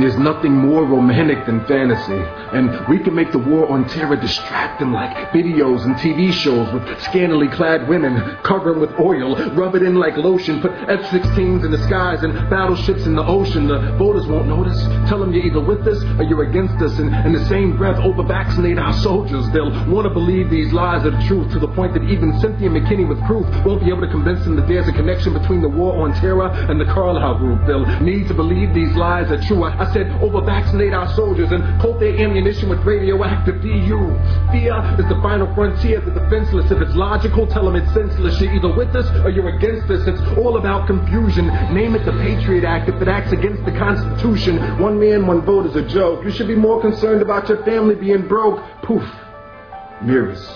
There's nothing more romantic than fantasy, and we can make the war on terror distracting like videos and TV shows with scantily clad women, cover them with oil, rub it in like lotion, put F-16s in the skies and battleships in the ocean. The voters won't notice. Tell them you're either with us or you're against us, and in the same breath over-vaccinate our soldiers. They'll want to believe these lies are the truth, to the point that even Cynthia McKinney with proof won't be able to convince them that there's a connection between the war on terror and the Carlisle group. They'll need to believe these lies are true. I said over-vaccinate our soldiers and coat their ammunition with radioactive DU. Fear is the final frontier of the defenseless. If it's logical, tell them it's senseless. You're either with us or you're against us. It's all about confusion. Name it the Patriot Act if it acts against the Constitution. One man, one vote is a joke. You should be more concerned about your family being broke. Poof. Mirrors.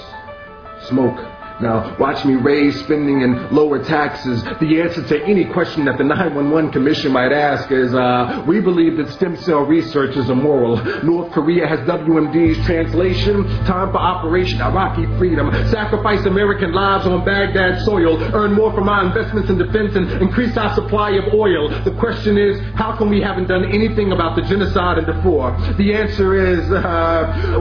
Smoke. Now, watch me raise spending and lower taxes. The answer to any question that the 911 Commission might ask is, we believe that stem cell research is immoral. North Korea has WMD's translation. Time for Operation Iraqi Freedom. Sacrifice American lives on Baghdad soil. Earn more from our investments in defense and increase our supply of oil. The question is, how come we haven't done anything about the genocide in Darfur? The answer is,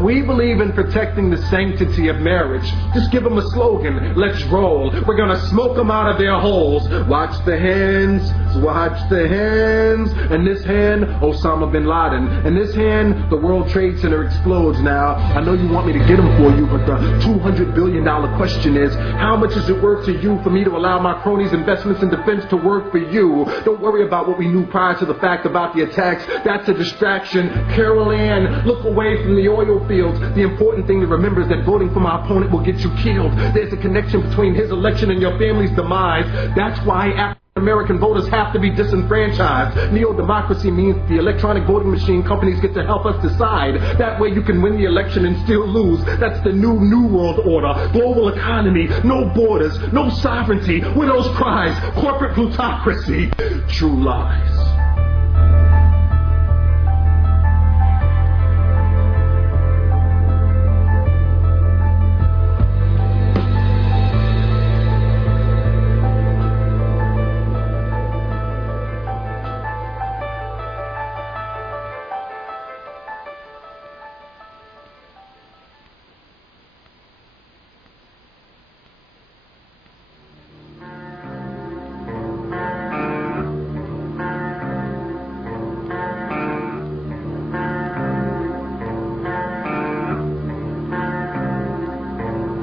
we believe in protecting the sanctity of marriage. Just give them a slogan. Let's roll. We're gonna smoke them out of their holes. Watch the hands. Watch the hands. In this hand, Osama bin Laden. In this hand, the World Trade Center explodes now. I know you want me to get them for you, but the $200 billion question is, how much is it worth to you for me to allow my cronies' investments in defense to work for you? Don't worry about what we knew prior to the fact about the attacks. That's a distraction. Carol Ann, look away from the oil fields. The important thing to remember is that voting for my opponent will get you killed. There's a connection between his election and your family's demise. That's why African-American voters have to be disenfranchised. Neo-democracy means the electronic voting machine companies get to help us decide. That way you can win the election and still lose. That's the new world order. Global economy, no borders, no sovereignty, widows' cries, corporate plutocracy, true lies.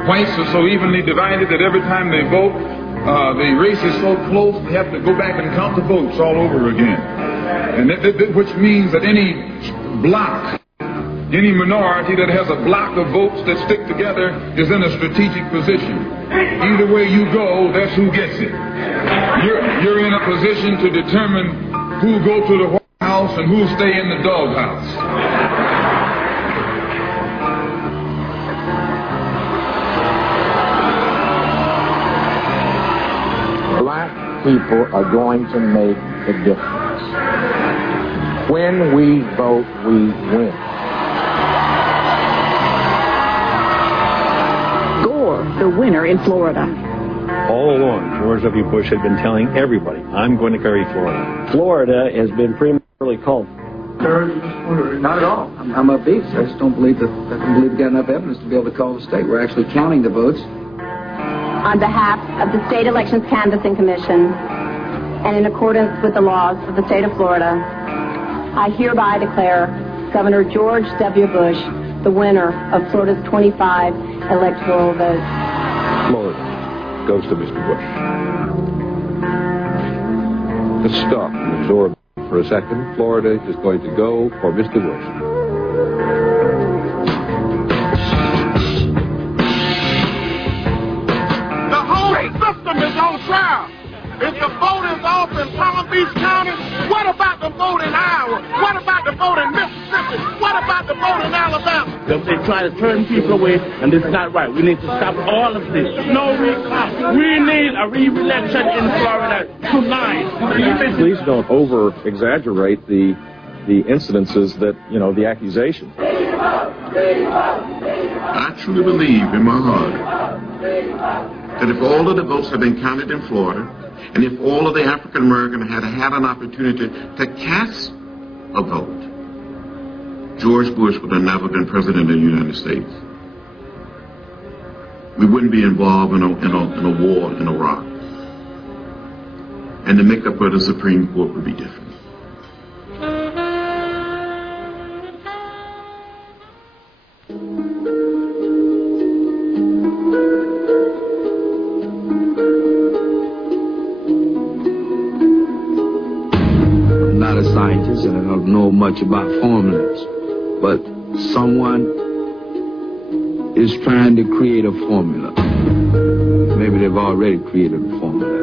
Whites are so evenly divided that every time they vote, the race is so close they have to go back and count the votes all over again. And which means that any block, any minority that has a block of votes that stick together is in a strategic position. Either way you go, that's who gets it. You're in a position to determine who go to the White House and who stay in the doghouse. Black people are going to make the difference. When we vote, we win. Gore, the winner in Florida. All along, George W. Bush had been telling everybody, I'm going to carry Florida. Florida has been prematurely called. Not at all. I'm a beast. I just don't believe that we got enough evidence to be able to call the state. We're actually counting the votes. On behalf of the State Elections Canvassing Commission, and in accordance with the laws of the state of Florida, I hereby declare Governor George W. Bush the winner of Florida's 25 electoral votes. Florida goes to Mr. Bush. Let's stop and absorb for a second. Florida is going to go for Mr. Bush. System is on trial. If the vote is off in Palm Beach County, what about the vote in Iowa? What about the vote in Mississippi? What about the vote in Alabama? They try to turn people away, and this is not right. We need to stop all of this. No recall. We need a re-election in Florida tonight. Please don't over-exaggerate the incidences that, the accusations. I truly believe in my heart that if all of the votes have been counted in Florida, and if all of the African Americans had an opportunity to cast a vote, George Bush would have never been president of the United States. We wouldn't be involved in a war in Iraq. And the makeup of the Supreme Court would be different. I'm not a scientist and I don't know much about formulas, but someone is trying to create a formula. Maybe they've already created a formula.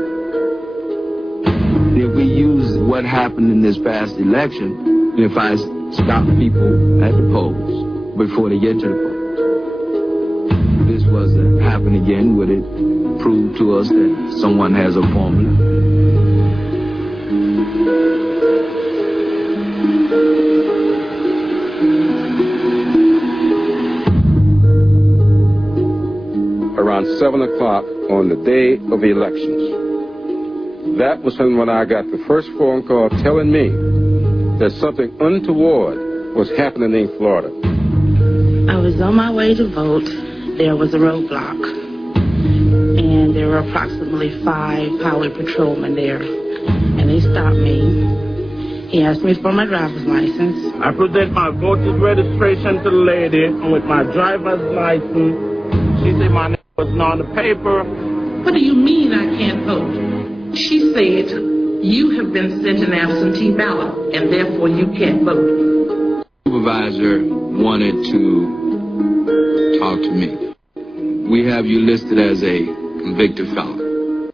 If we use what happened in this past election, if I stop people at the polls before they get to the polls, this wasn't happen again, would it prove to us that someone has a formula? Around 7 o'clock on the day of elections. That was when I got the first phone call telling me that something untoward was happening in Florida. I was on my way to vote. There was a roadblock, and there were approximately 5 highway patrolmen there, and they stopped me. He asked me for my driver's license. I present my voter's registration to the lady, and with my driver's license, she said my name wasn't on the paper. What do you mean I can't vote? She said, you have been sent an absentee ballot, and therefore you can't vote. The supervisor wanted to talk to me. We have you listed as a convicted felon.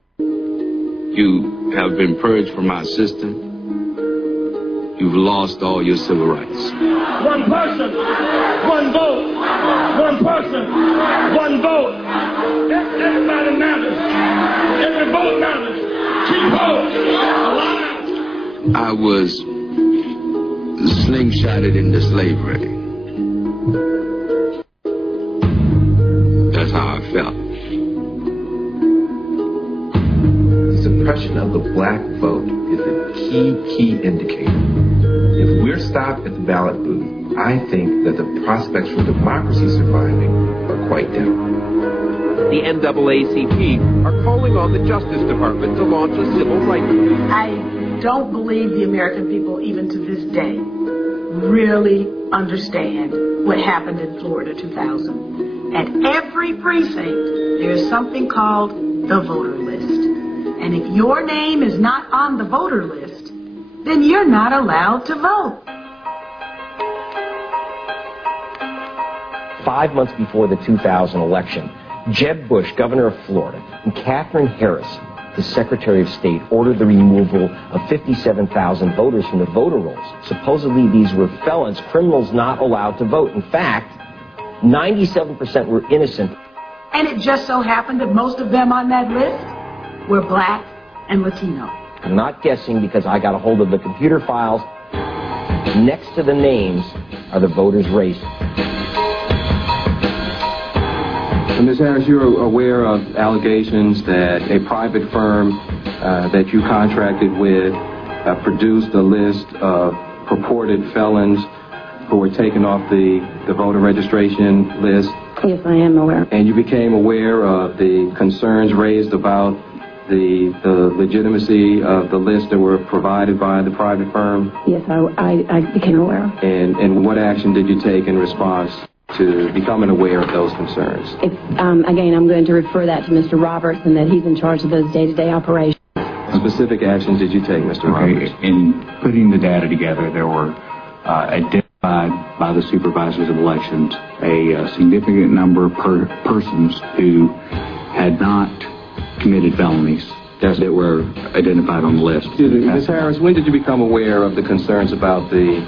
You have been purged from our system. You've lost all your civil rights. One person, one vote. One person, one vote. Everybody matters. Every vote matters. Keep voting. I was slingshotted into slavery. That's how I felt. The suppression of the black vote is a key indicator. If we're stopped at the ballot booth, I think that the prospects for democracy surviving are quite dim. The NAACP are calling on the Justice Department to launch a civil rights movement. I don't believe the American people, even to this day, really understand what happened in Florida 2000. At every precinct, there's something called the voter list. And if your name is not on the voter list, then you're not allowed to vote. 5 months before the 2000 election, Jeb Bush, governor of Florida, and Katherine Harris, the Secretary of State, ordered the removal of 57,000 voters from the voter rolls. Supposedly these were felons, criminals not allowed to vote. In fact, 97% were innocent. And it just so happened that most of them on that list were black and Latino. I'm not guessing because I got a hold of the computer files. Next to the names are the voters' races. Ms. Harris, you're aware of allegations that a private firm that you contracted with produced a list of purported felons who were taken off the voter registration list? Yes, I am aware. And you became aware of the concerns raised about the legitimacy of the lists that were provided by the private firm? Yes, I became aware. And what action did you take in response to becoming aware of those concerns? Again, I'm going to refer that to Mr. Roberts, and that he's in charge of those day-to-day operations. Specific actions did you take, Mr. Roberts? In putting the data together, there were identified by the supervisors of elections a significant number of persons who had not committed felonies that were identified on the list. Excuse me, Ms. Harris, when did you become aware of the concerns about the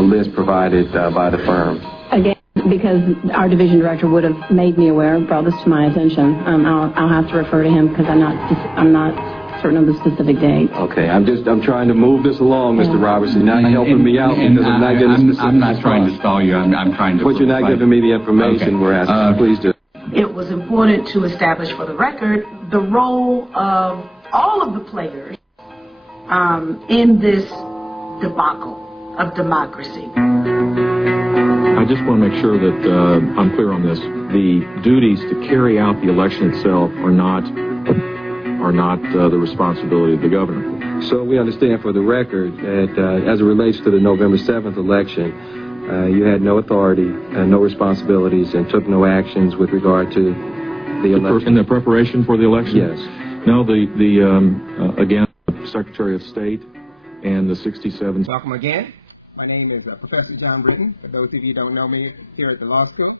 list provided by the firm? Again, because our division director would have made me aware, brought this to my attention. I'll have to refer to him because I'm not certain of the specific date. Okay, I'm trying to move this along, Mr. Roberts. You're not helping me out because I'm not getting specific. I'm not trying to stall you. I'm trying to. But you're not giving me the information we're asking. Please do. It was important to establish for the record the role of all of the players in this debacle. of democracy. I just want to make sure that I'm clear on this. The duties to carry out the election itself are not the responsibility of the governor. So we understand for the record that as it relates to the November 7th election, you had no authority and no responsibilities and took no actions with regard to the election. In the preparation for the election? Yes. No, again, the Secretary of State and the 67... Welcome again. My name is Professor John Britton. For those of you who don't know me here at the law school,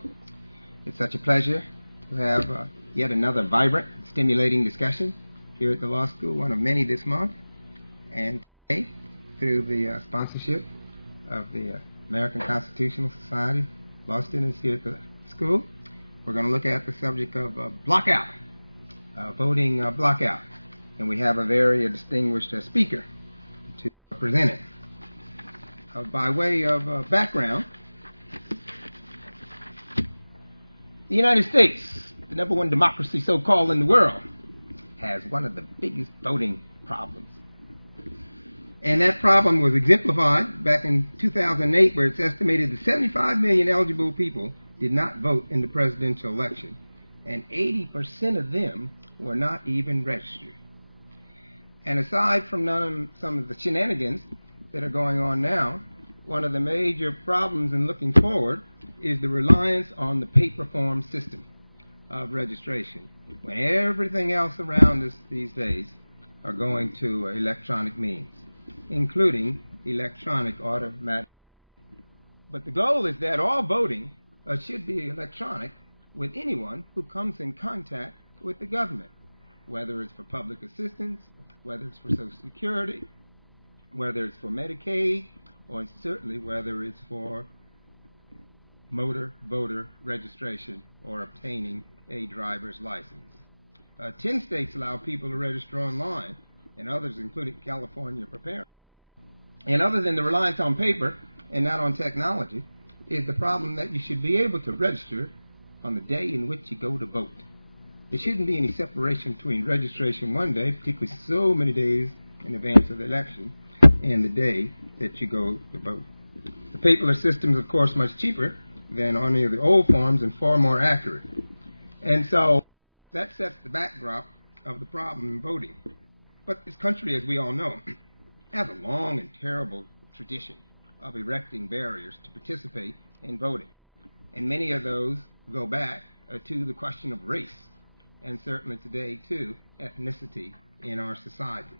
it's such a pleasure to have yet another vibrant, stimulating discussion here at the law school, one of many this month. And today, through the sponsorship of the American Constitutional Society, law students here at the school, we're going to look at the subject of blackout, voting blackout. And we have a very distinguished speaker to present it. By way of background, the United States, the number one democracy so-called in the world, has one of the biggest voting problems. And that problem was exemplified back in 2008, where it's estimated that 75 million eligible people did not vote in the presidential election, and 80% of them were not even registered. And aside from some of the shenanigans that are going on now, one of the major problems in looking forward is the reliance on the paper form system of registration, when everything else around us these days are going to electronic means, including electronic automatic. But the goal is that all voting should be electronic with anyone who comes in contact with the government, whether it's for public assistance, whether it's for Social Security, whether it's for Medicaid, or certainly whether it's for motor voter registration or obtaining a driver's license. 10 states allow people to register online, and others, including California, preparing. And other than the reliance on paper and not on technology, is the problem that you should be able to register on the day in which you go to vote. There shouldn't be any separation between registration one day, particularly so many days in advance of the election, and the day that you go to vote. The paperless system is, of course, much cheaper than any of the old forms and far more accurate. And so that sets the backdrop of the problem in voting. But this country, as we all know, has a long and terrible tradition of erecting barriers to participate in voting. And many of those go back to the question of race, and certainly today, too, ethnicity in our society.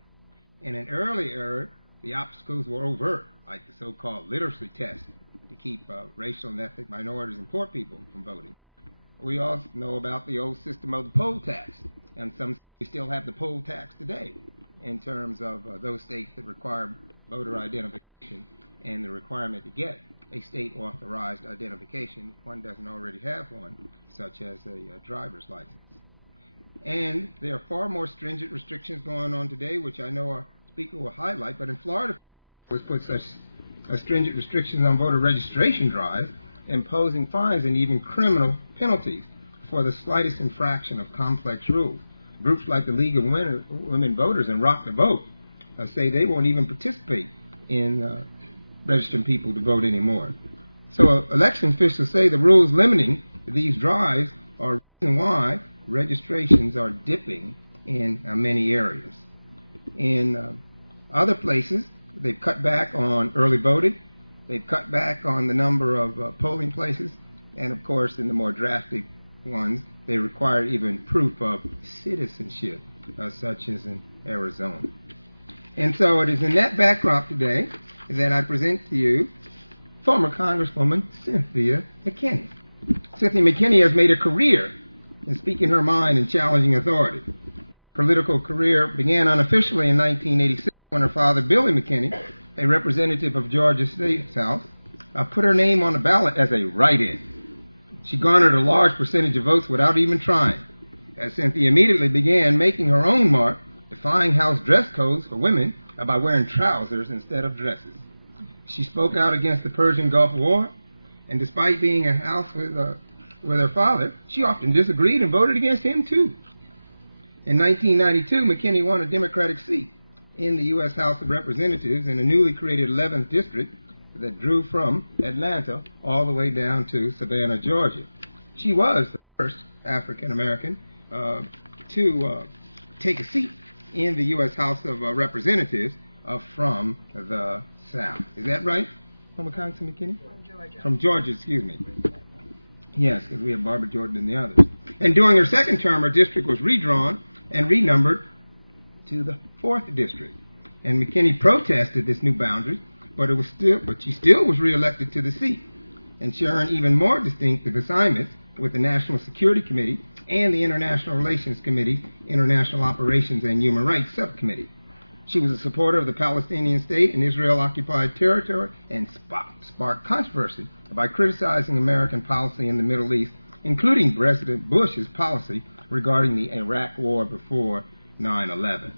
In an early era, the obstacles were overt, like the so-called literacy test to keep racial and ethnic minorities and poor people from voting. We also know about the old system of the poll tax, and some states still have the poll tax today in terms of those states that require voter identification and the requirement to get a state-authorized identification if one doesn't already have one, such as a driver's license. And there are far more stringent restrictions going on today, which I know our speaker will highlight, but in Florida was put such stringent restrictions on voter registration drives, imposing fines and even criminal penalties for the slightest infraction of complex rules. Groups like the League of Women Voters and Rock the Vote say they won't even participate in registering people to vote anymore. So election officials say the rules limiting these drives are the reason why registrations are dipping in many areas. In other places, they've cut back on early voting, they've cut back on the number of polling places, and of course in the more drastic ones, they require even proof of citizenship, such as in Arizona. And so it is in that backdrop today that I present to you former Congresswoman Cynthia McKinney. Cynthia McKinney has made a career in speaking her mind and challenging authority. Her political career began unofficially in 1986 when her father, Billy McKinney, a representative of Georgia State's House, put her name on the ballot as a write-in. She garnered a large percentage of votes without even trying, as Cynthia immediately began making her own mark, defying House dress codes for women by wearing trousers instead of dresses. She spoke out against the Persian Gulf War, and despite being in a house with her father, she often disagreed and voted against him too. In 1992, McKinney won a Democratic seat in the U.S. House of Representatives in a newly created 11th district that drew from Atlanta all the way down to Savannah, Georgia. She was the first African American to take a seat in the U.S. House of Representatives from the South. Is that right, Former Congressman McKinney? From Georgia. From Georgia, excuse me. Yes, because we have Barbara Jordan and the others. And during her second term, her district was redrawn and renumbered to the 4th District. And McKinney protested this new boundary, but she still was reelected to the seat. And she earned even more distinctive assignments with the National Security Committee and the International Relations Committee, International Operations and Human Rights Subcommittee. She was a supporter of the Palestinian state and Israel-occupied territory and sparked controversy by criticizing American policy in the Middle East, including President Bush's policy regarding the Iraq War before 9/11.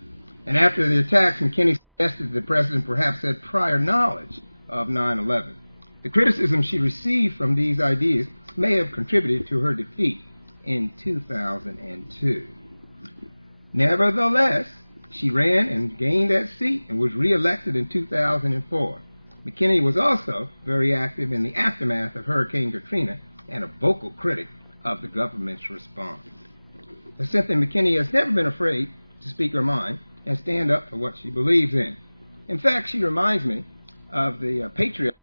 And after the attacks, McKinney suggested the president perhaps had prior knowledge of 9/11. The criticism she received from these ideas may have contributed to her defeat in 2002. Nevertheless, she ran and gained that seat and was reelected in 2004. McKinney was also very active in the aftermath of Hurricane Katrina and a vocal critic of the government's response. Cynthia McKinney has never been afraid to speak her mind and stand up for what she believes in. In fact, she reminds me of the patriarch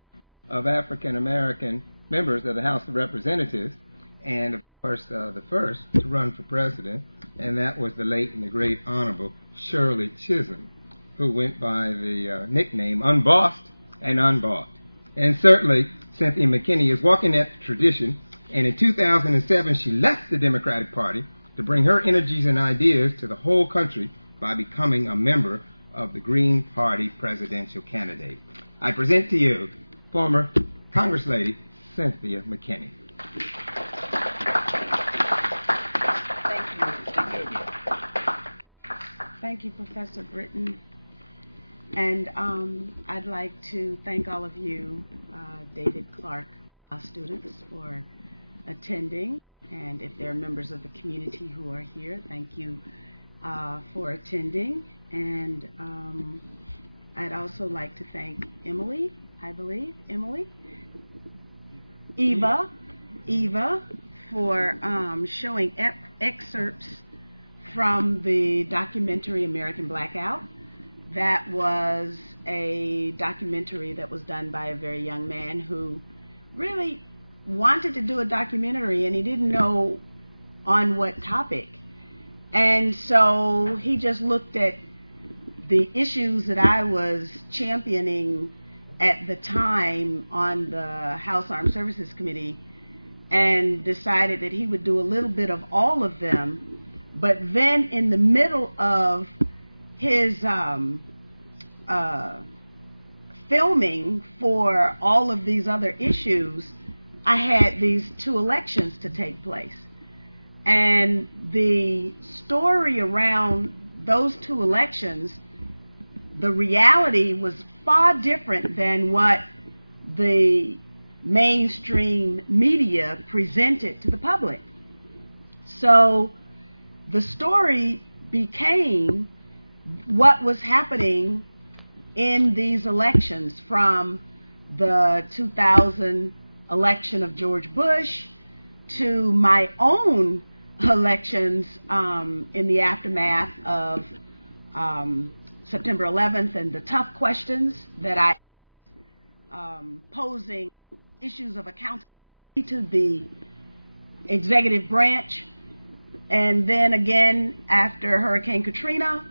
of African American members of the House of Representatives, and of course the first to run for president, and that was the late and the great Honorable Shirley Chisholm, who went by the nickname Unbossed and Unbought. And certainly Cynthia McKinney is walking that tradition, and in 2007 she left the Democratic Party to bring her energies and ideas to the whole country by becoming a member of the Green Party presidential candidate. I present to you former Congress-Lady Cynthia McKinney. Thank you, Professor Britton. And I'd like to thank all of you, David Clark students, for attending. And if there are members of the community who are here, thank you for attending. And I'd also like to thank Emily, I believe, Eva, for showing excerpts from the documentary American Blackout. That was a documentary that was done by a very young man who really wanted to do a documentary, and he didn't know on what topic. And so he just looked at the issues that I was championing at the time on the House Armed Services Committee and decided that he would do a little bit of all of them. But then in the middle of his filming for all of these other issues, I had these 2 elections to take place. And the story around those 2 elections, the reality was far different than what the mainstream media presented to the public. So the story became what was happening in these elections, from the 2000 election of George Bush to my own elections in the aftermath of September 11th and the tough questions that I posing issues of accountability to the executive branch, and then again after Hurricane Katrina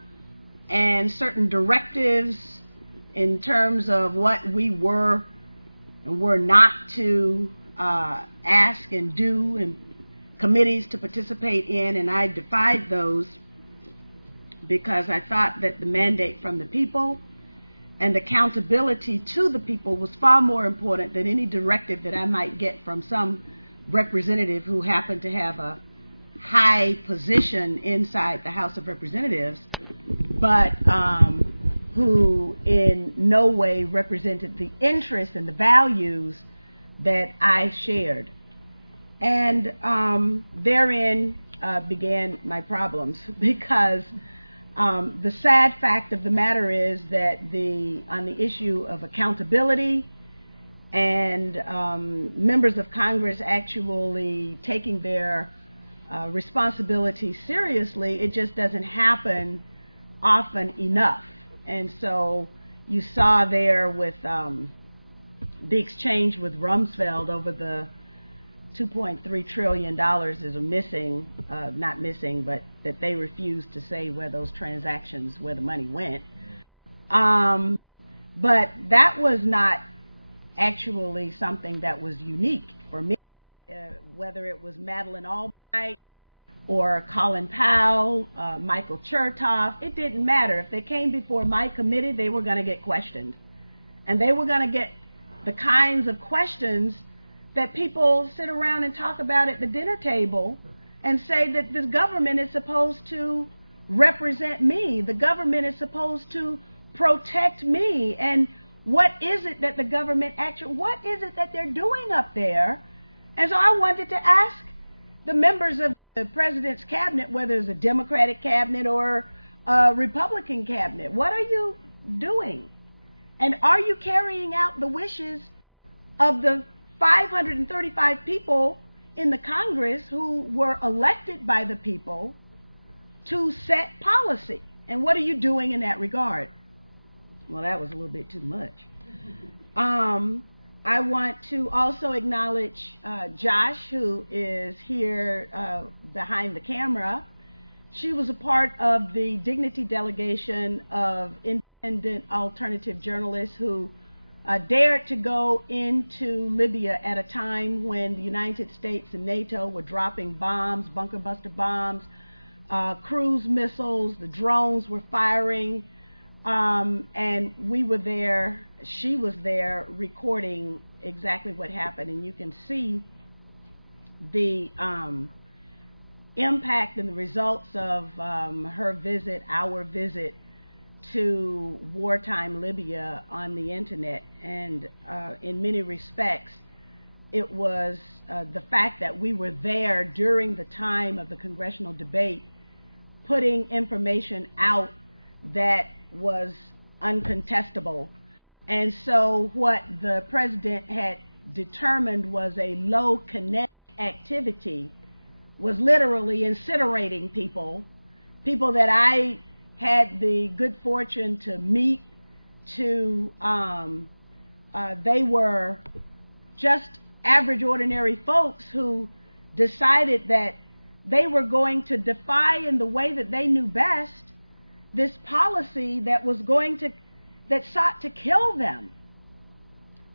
and certain directives in terms of what we were and were not to ask and do, and committees to participate in, and I defied those because I thought that the mandate from the people and accountability to the people was far more important than any directive that I might get from some representative who happened to have a high position inside the House of Representatives, but who in no way represented the interests and the values that I shared. And therein began my problems, because the sad fact of the matter is that on the issue of accountability and members of Congress actually taking their responsibility seriously, it just doesn't happen often enough. And so you saw there with the exchange with Rumsfeld over the $2.3 trillion is missing, not missing, but that they refused to say where those transactions, where the money went. But that was not actually something that was unique for me, whether it was Madeleine Albright or Colin Powell, Michael Chertoff, it didn't matter. If they came before my committee, they were going to get questioned. And they were going to get the kinds of questions that people sit around and talk about at the dinner table and say that this government is supposed to represent me. The government is supposed to protect me. And what is it that the government actually, what is it that they're doing up there? And so I wanted to ask the members of the president's cabinet, whether it's a Democratic cabinet or a Republican cabinet, what are you doing? And are you carrying out the wishes of the 535 people in the Congress who were elected by the people to set policy? And what are you doing in that regard? Well, that was a little bit too much. I want to also acknowledge Josh, who is here behind the camera. She was a part of the Dignity delegation of independent alternative journalists who dared to go into Libya at a time when the United States and NATO were dropping bombs, bunker buster bombs, cruise missiles, the drones were firing, and we were there, she was there recording exactly what happened, and you can see the impact and the results of her visit, our visit to wartime Libya on the internet. And in many respects, it was the fact that we were there during the time of the congressional debate, putting information out that was uncontestable. And so what the president had determined was a low kinetic activity was literally incinerating people that I had the good fortune to meet, they were just average ordinary folks who decided that they were going to defy in the way that they knew best this policy that was going to, that sought to kill them.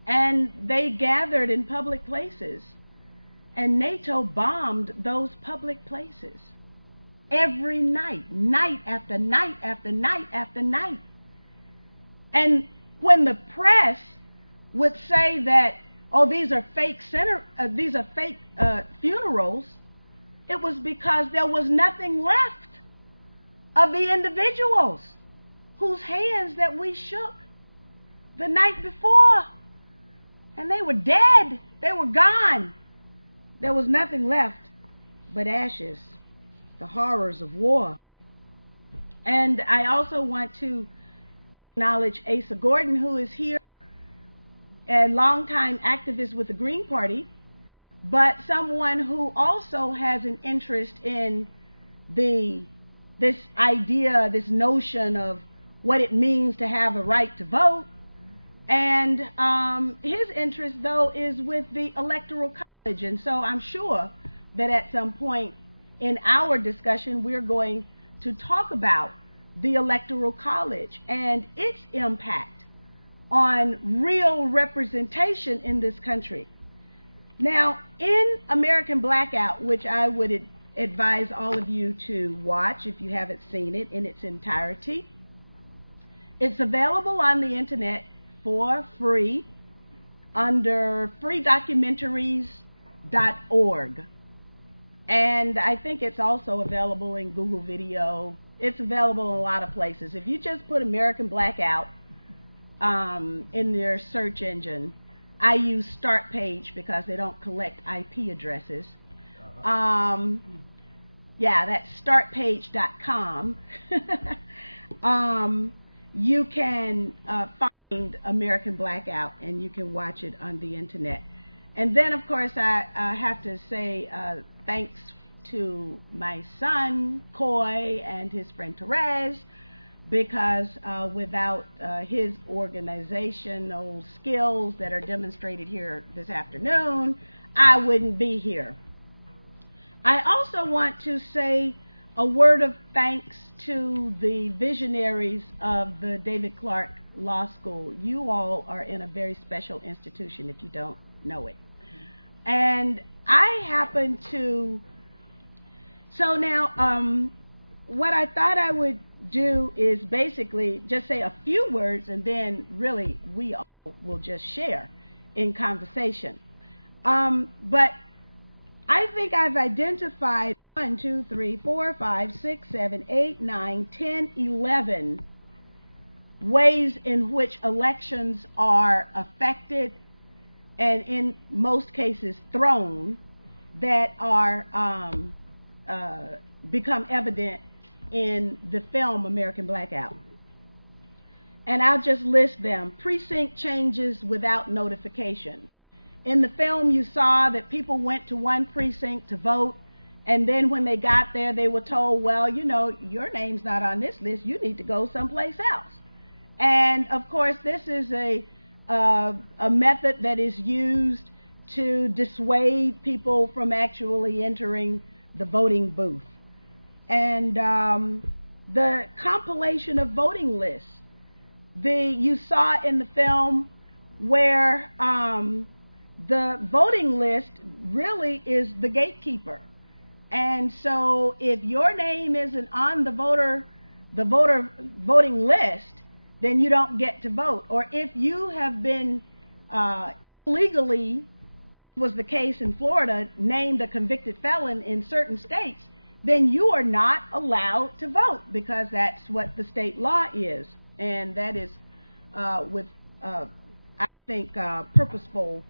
And they gathered in public places, and NATO bombed those public places every night, night after night after night after night. And when the press would say that, oh, these are fake funerals, it was because there was nothing left of the individuals whose hands that we shook the night before. And they were dead. They were gone. There was nothing left but ashes, the horrors of war. And I also want to acknowledge Asa Gordon, who is here, a longtime activist with the Green Party, but someone who also has an interest in this idea, this notion of what it means to have a right to vote. And his interest, though, is with the Electoral College. And so I'm sure that at some point in our discussion, we're going to talk about the Electoral College and its impact on real representation in this country. Now, in American Blackout, which I would advise all of you to watch if you haven't seen it in its entirety, it's available on the internet for free under freedocumentaries.org. And I think it's also available in Google Video. It's available in a lot of places. If you just put American Blackout in their search engine, I use Start Page because they don't collect IP addresses. Yeah, that's startpage.com. You can find American Blackout, and you can watch it on the internet. And then, of course, I have to say thanks to my son, Coy, and his friend Therese, because without his organizational skills that are demonstrated here this afternoon, I wouldn't be here. I also want to say a word of thanks to the visionaries of the David Clark Law School. You all are in a very special institution if you don't know it. And I happen to, so now what I thought I would do is basically just say a few words, and then really we all will just share in conversation. But I think I've identified 1, 2, 3, 4, 5, 6, 7, 8, 9, 10, 11 ways in which elections are affected and in most cases thrown that are become evident in the film American Blackout. And I'll just list them. Precinct changes without notification. In the film you saw that people went to one precinct to vote, and then when they got there they were told, well, you know, your name's not on this list, you need to go someplace else. And of course this is a method that is used to dissuade people from actually entering the voting booth. And the compilation of voting lists, you saw in the film where the voting list really is the gatekeeper. And so if your name isn't on the voting list, then you don't get to vote. Or if you have been illegally, was the case in Florida, named a convicted felon in certain states, then you are not allowed to vote, because that's what the state law is. And that is with, I think, purposeful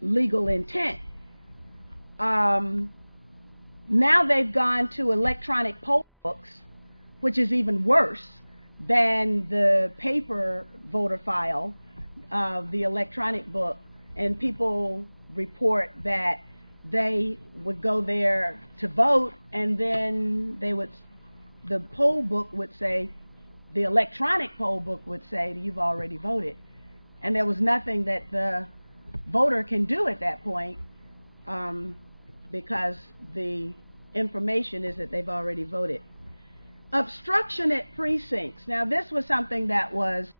legal intent. Now they've gone to electronic poll books, which is even worse than the paper voter file, the electronic book, and people report that they would go there to vote, and then the poll book would say, the electronic poll book would say, you've already voted. And there was nothing that the voter can do at that point, because the information is that they've already voted. Obstruction at precincts. Now this was something that was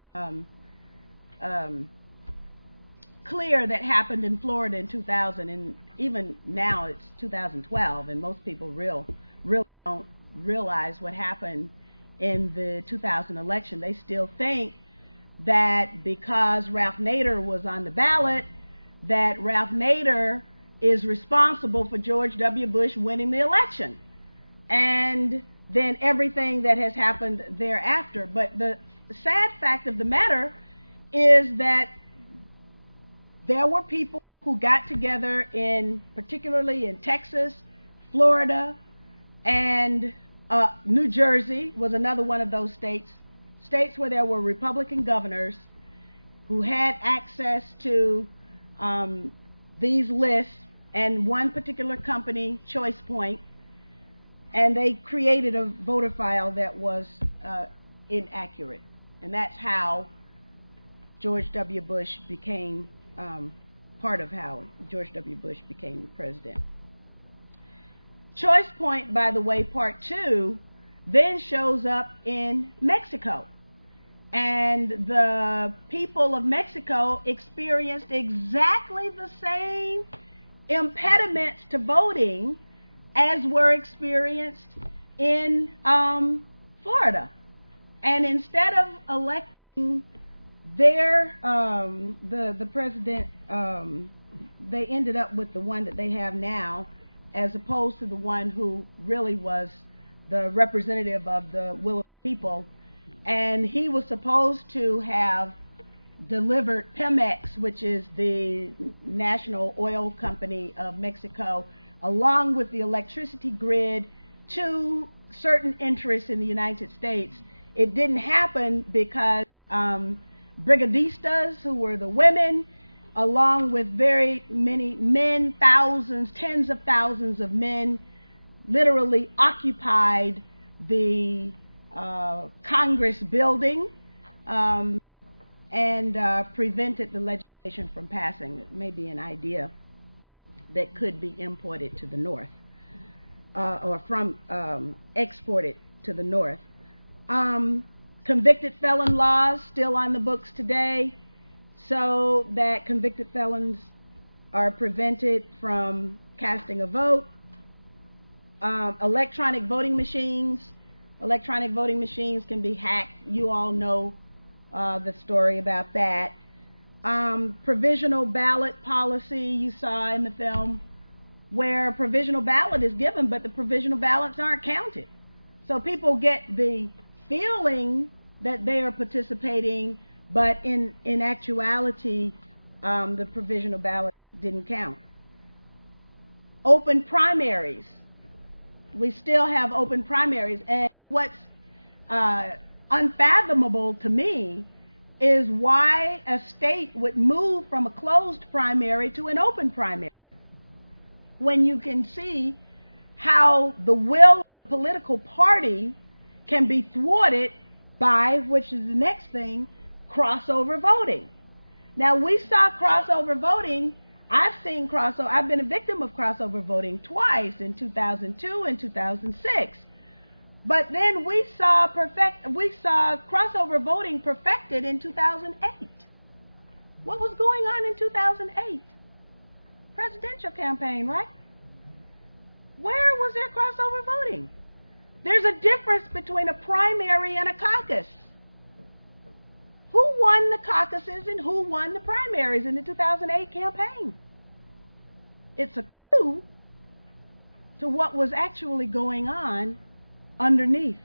clear that happened in Florida in 2000, and even now it's 2012, and most people really don't realize what happened in the 2000 election. They still think that because Ralph Nader was on the ballot, that Ralph Nader is responsible for George W. Bush winning the election, and then everything that has happened thereafter. But the sad fact of the matter is that there were people who got together particularly in Texas, Florida, and New Jersey was another one of those states where there were Republican governors who had access to these lists, and one particular company, Choice Point, and they created a voter file that was inaccurate. And that's how George W. Bush became part of how George W. Bush became the president. Choice Point, by the way, part 2, then shows up in Mexico. And the people of Mexico experienced exactly the same impediments to voting as were experienced in Florida. And instead of electing their the president, they ended up with the one that they have now, as opposed to the one who really was the representative of the will of the people. And he was supposed to have delivered Pemex, which is the national oil company of Mexico, along with the electricity grid, to certain interests in the United States. It didn't happen because brigadistas, who were the women, along with very many men, thousands, tens of thousands of men, literally occupied the Congress building and prevented the legislation from passing. It may be an idea that could be imported to the North or from exported to the North. Convicted felon laws still on the books today, so that convicted felons are prevented from casting a vote. Electronic voting machines. Electronic voting machines can be hacked. You all know the story about that. Provisional ballot policy you saw in the film, where a provisional ballot is given, but the provisional ballots aren't counted. So people get the feeling that they are participating, but in actuality, the provisional ballot didn't count. Open primaries. We still have open primaries, and what's unfathomable to me is why a state would move from a closed primary to an open primary, when you can see how the will of the political party can be thwarted by, which is the next thing, crossover voting. Now, we saw crossover voting. I've been a victim of crossover voting twice, in 2002 and 2006. But then we saw crossover voting perfected in 2008. What was going on in 2008? Presidential campaign, right? Where was there crossover voting? There's a difference between a primary and a caucus. Who won the caucuses and who won the primaries in the 2008 campaign? It's a clue to what was actually going on underneath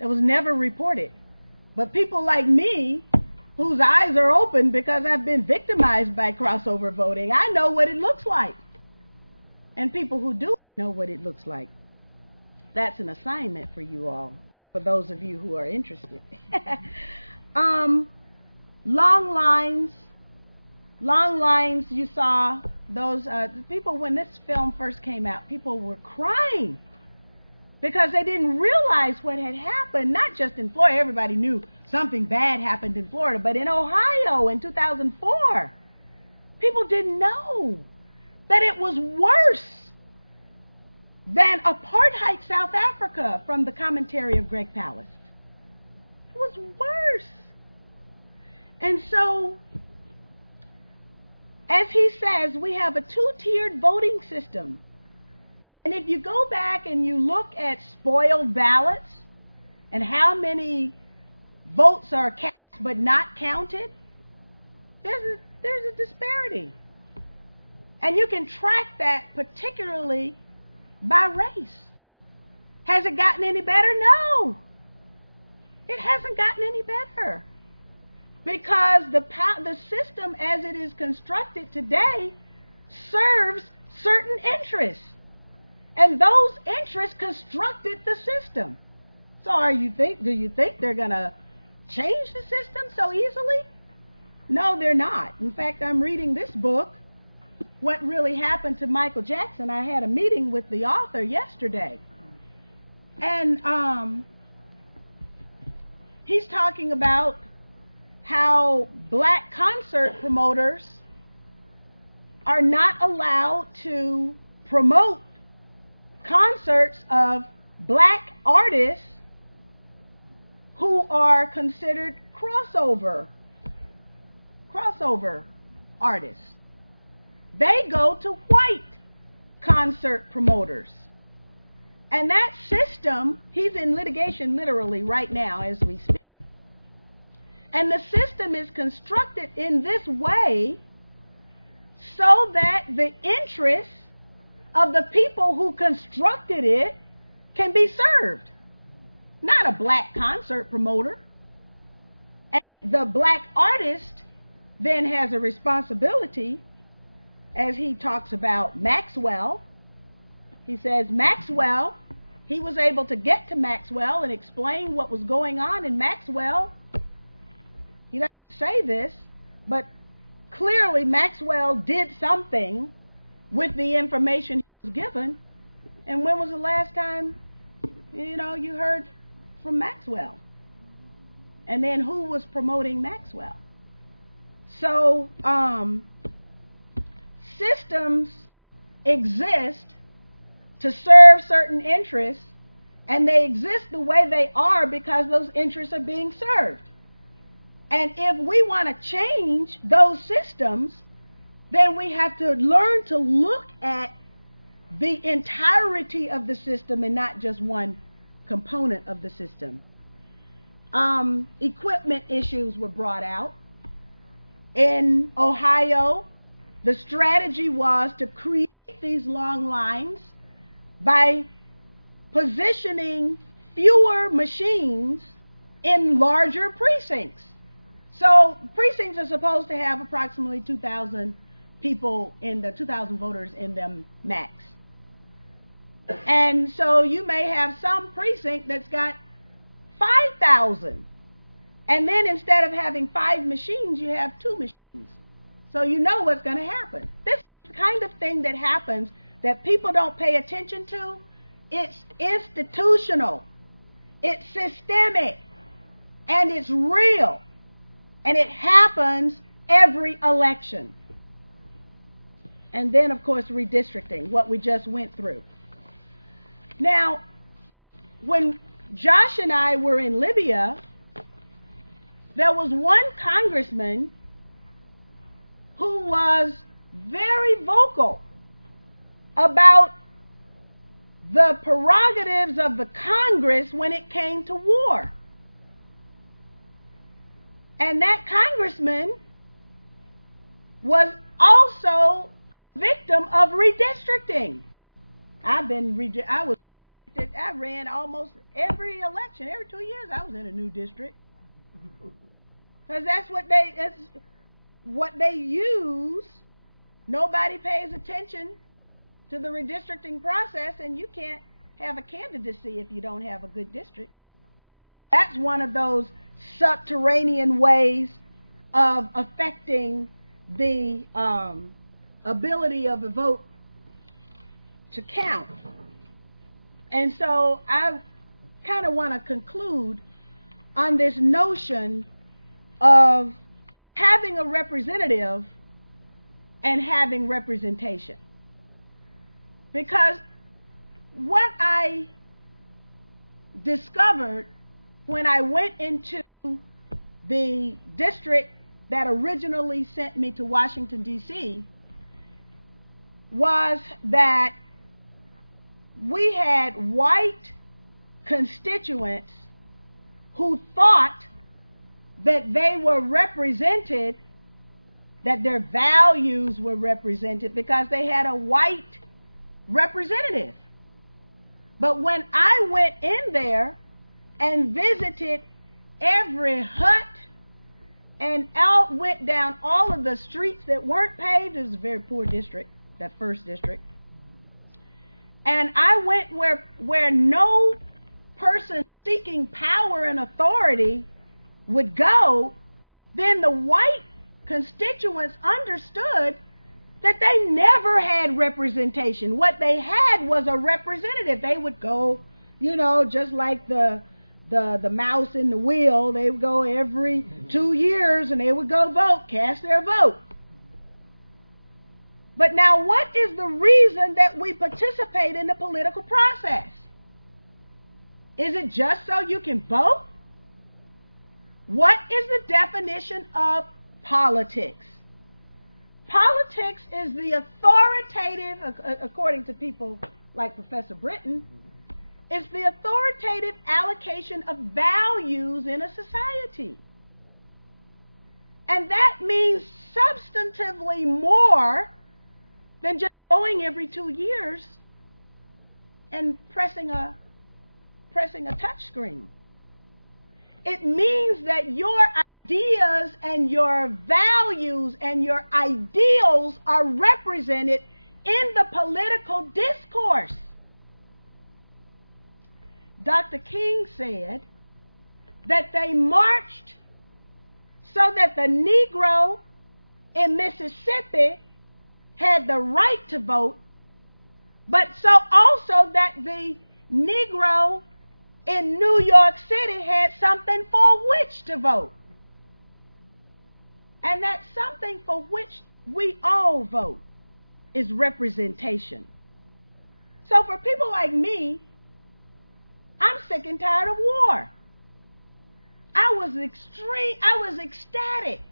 that was never reported. But people like me, whose eyes are open because I've been victimized by crossover voting, I know what it looks like. And people who do know what it looks like. That's an assignment for you all, for those of you who are interested. Long lines, you saw those people, when this film first came out, people were crying because they didn't realize what had happened, not just in Florida. Everybody knew something bad happened in Florida, but in Ohio in 2004, people didn't know that it was worse than apartheid South Africa, from the commentary of Greg Palast. It was worse. And so, as he says, we have a two-tiered voting system. And if you go back and you look at spoiled ballots and how many votes are cast but not counted, there's a disparity. And you can track that particularly by race. Has it gotten any better? No. It hasn't gotten any better. Because the system as it is constructed today serves certain interests. And those interests constructed the system. So do you think they're going to change the system so easily? No, they're not. In fact, I'm reading this book, What Really Happened to Michael Jackson. I had a meeting with the author yesterday. And he's talking about how black concert promoters are not allowed to promote concerts of black artists who are considered crossover artists. They go to white concert promoters. And that system, he's in litigation literally right now as we speak. And the system is constructed in this way so that the interests of the people who constructed it can be served. Not a black concert promoter. And the black artist then has a responsibility, as he talks about Maxwell. He says Maxwell, he was able to get to Maxwell and explain what was going on in Maxwell. say this, but clearly Maxwell did something with the information he was given. And when was the last time, you heard from Maxwell? And then who was promoting Maxwell? So, systems exist to serve certain interests, and they exist the way they are because those interests are being served. And if we want to change those systems, then we have to learn to look at the entirety of the system and not just one component of the system. Equipment issues were brought out. In Ohio, the strategy was to create these long lines by positioning fewer machines in larger precincts. So precincts are supposed to have approximately 2,000 people in the 2,000 voters in them max. And so you may have some precinct that's got 5,000. And then instead of having 5 machines, you have 2 machines. So you know what's going to happen. This kind of thing that happens that people don't pay attention to, it's institutional, it's systemic, and it's real. And it happens every election. And then, of course, redistricting, what we just went through. Now, when Josh and I were in Libya, there was one congressman who was very vocal about the prerogatives of the Congress when it came to war. And that congressman was also a victim of redistricting. I ran almost every election. Every 2 years I was in a new district. Because that's what they use. Nobody pays attention to the redistricting process, and you can't have a candidacy if you don't have a good district. That's one of those subterranean ways of affecting the ability of a vote to count. And so I kind of want to conclude on this notion of having a representative and having representation. Because what I discovered when I went into the district that originally sent me to Washington, D.C., was that we had white constituents who thought that they were represented, that their values were represented because they had a white representative. But when I went in there and visited every hut and went down all of the streets that weren't paved, it was a very poor district, that first district, and I went where no person seeking power and authority would go, then the white constituents understood that they never had representation. What they had was a representative. They would go, just like the mouse in the wheel, they would go every 2 years and they would go vote, cast their vote. But now what is the reason that we participate in the political process? Is it just so you can vote? What is the definition of politics? Politics is the authoritative, according to people like Professor Britton, it's the authoritative allocation of values in a society. And that means substantively more than just going every 2 years and pressing a touch screen. It means that your ideas and your values and your ideals are represented in the political discourse. Dr. King said that they marched so that the Negro in Mississippi had the right to vote, but so also that the Negro in New York City had something for which to vote. And that something for which we all vote is representation. So for people like me, I'm sick and tired of war. I was ecstatic.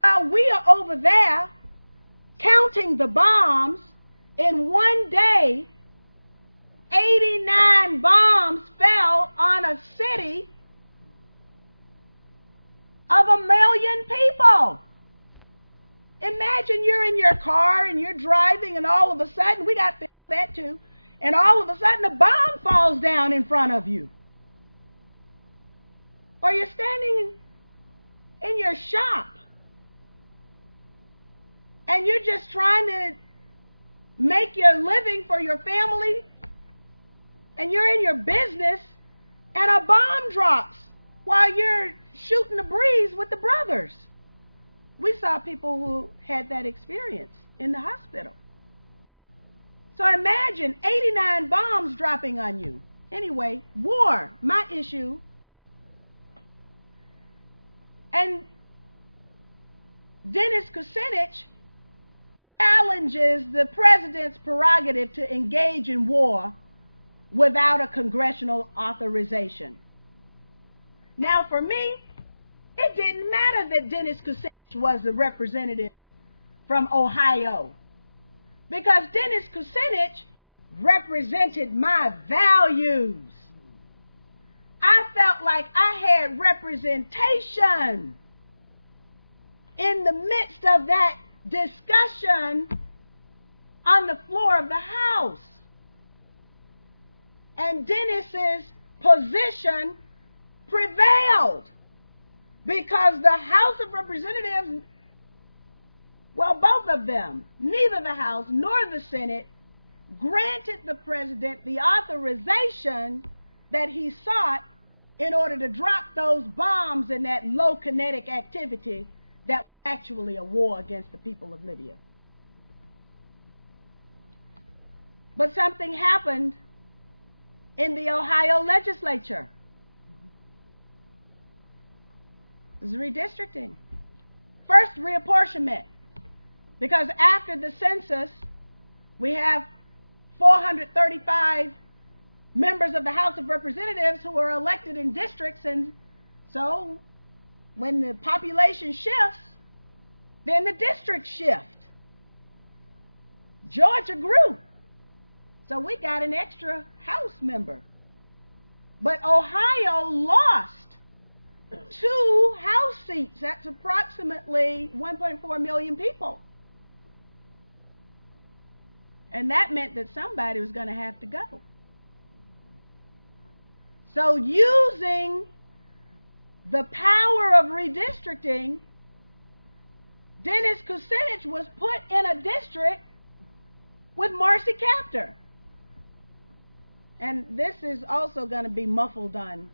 While we are over there counting the bombs, in one day, 89 bombs fell on a city of 1 million people. Imagine you're in your car and you're driving, and all of a sudden, we got that too, and all of a sudden a bomb falls down in front of you. Or you're standing in your shop and you're just trying to make your living for your family, and you're in your business, and a bomb drops while you're shooting the breeze with the brothers. We saw people who had that experience in the hospital. So imagine 89 bombs dropping on you. Anyway, war, my issue. And Dennis Kucinich challenges the president's prerogative to engage in war without a congressional authorization. Now, for me, it didn't matter that Dennis Kucinich was a representative from Ohio, because Dennis Kucinich represented my values. I felt like I had representation in the midst of that discussion on the floor of the House. And Dennis's position prevailed because the House of Representatives, well, both of them, neither the House nor the Senate, granted the president the authorization that he sought in order to drop those bombs in that low kinetic activity that was actually a war against the people of Libya. But something happened in the Ohio legislature. It was redistricting. First, reapportionment. Because after the census, we have 435 members of the House of Representatives who are elected in districts, and so when the population shifts, then the districts shift. Georgia grew, so we got an extra House member. But Ohio lost 2 House seats. That's approximately 1.4 million people. And that meant that somebody was going to have to go. So using the power of redistricting, Dennis Kucinich was put in a district with Marcy Kaptur. And this is also going to be muffled on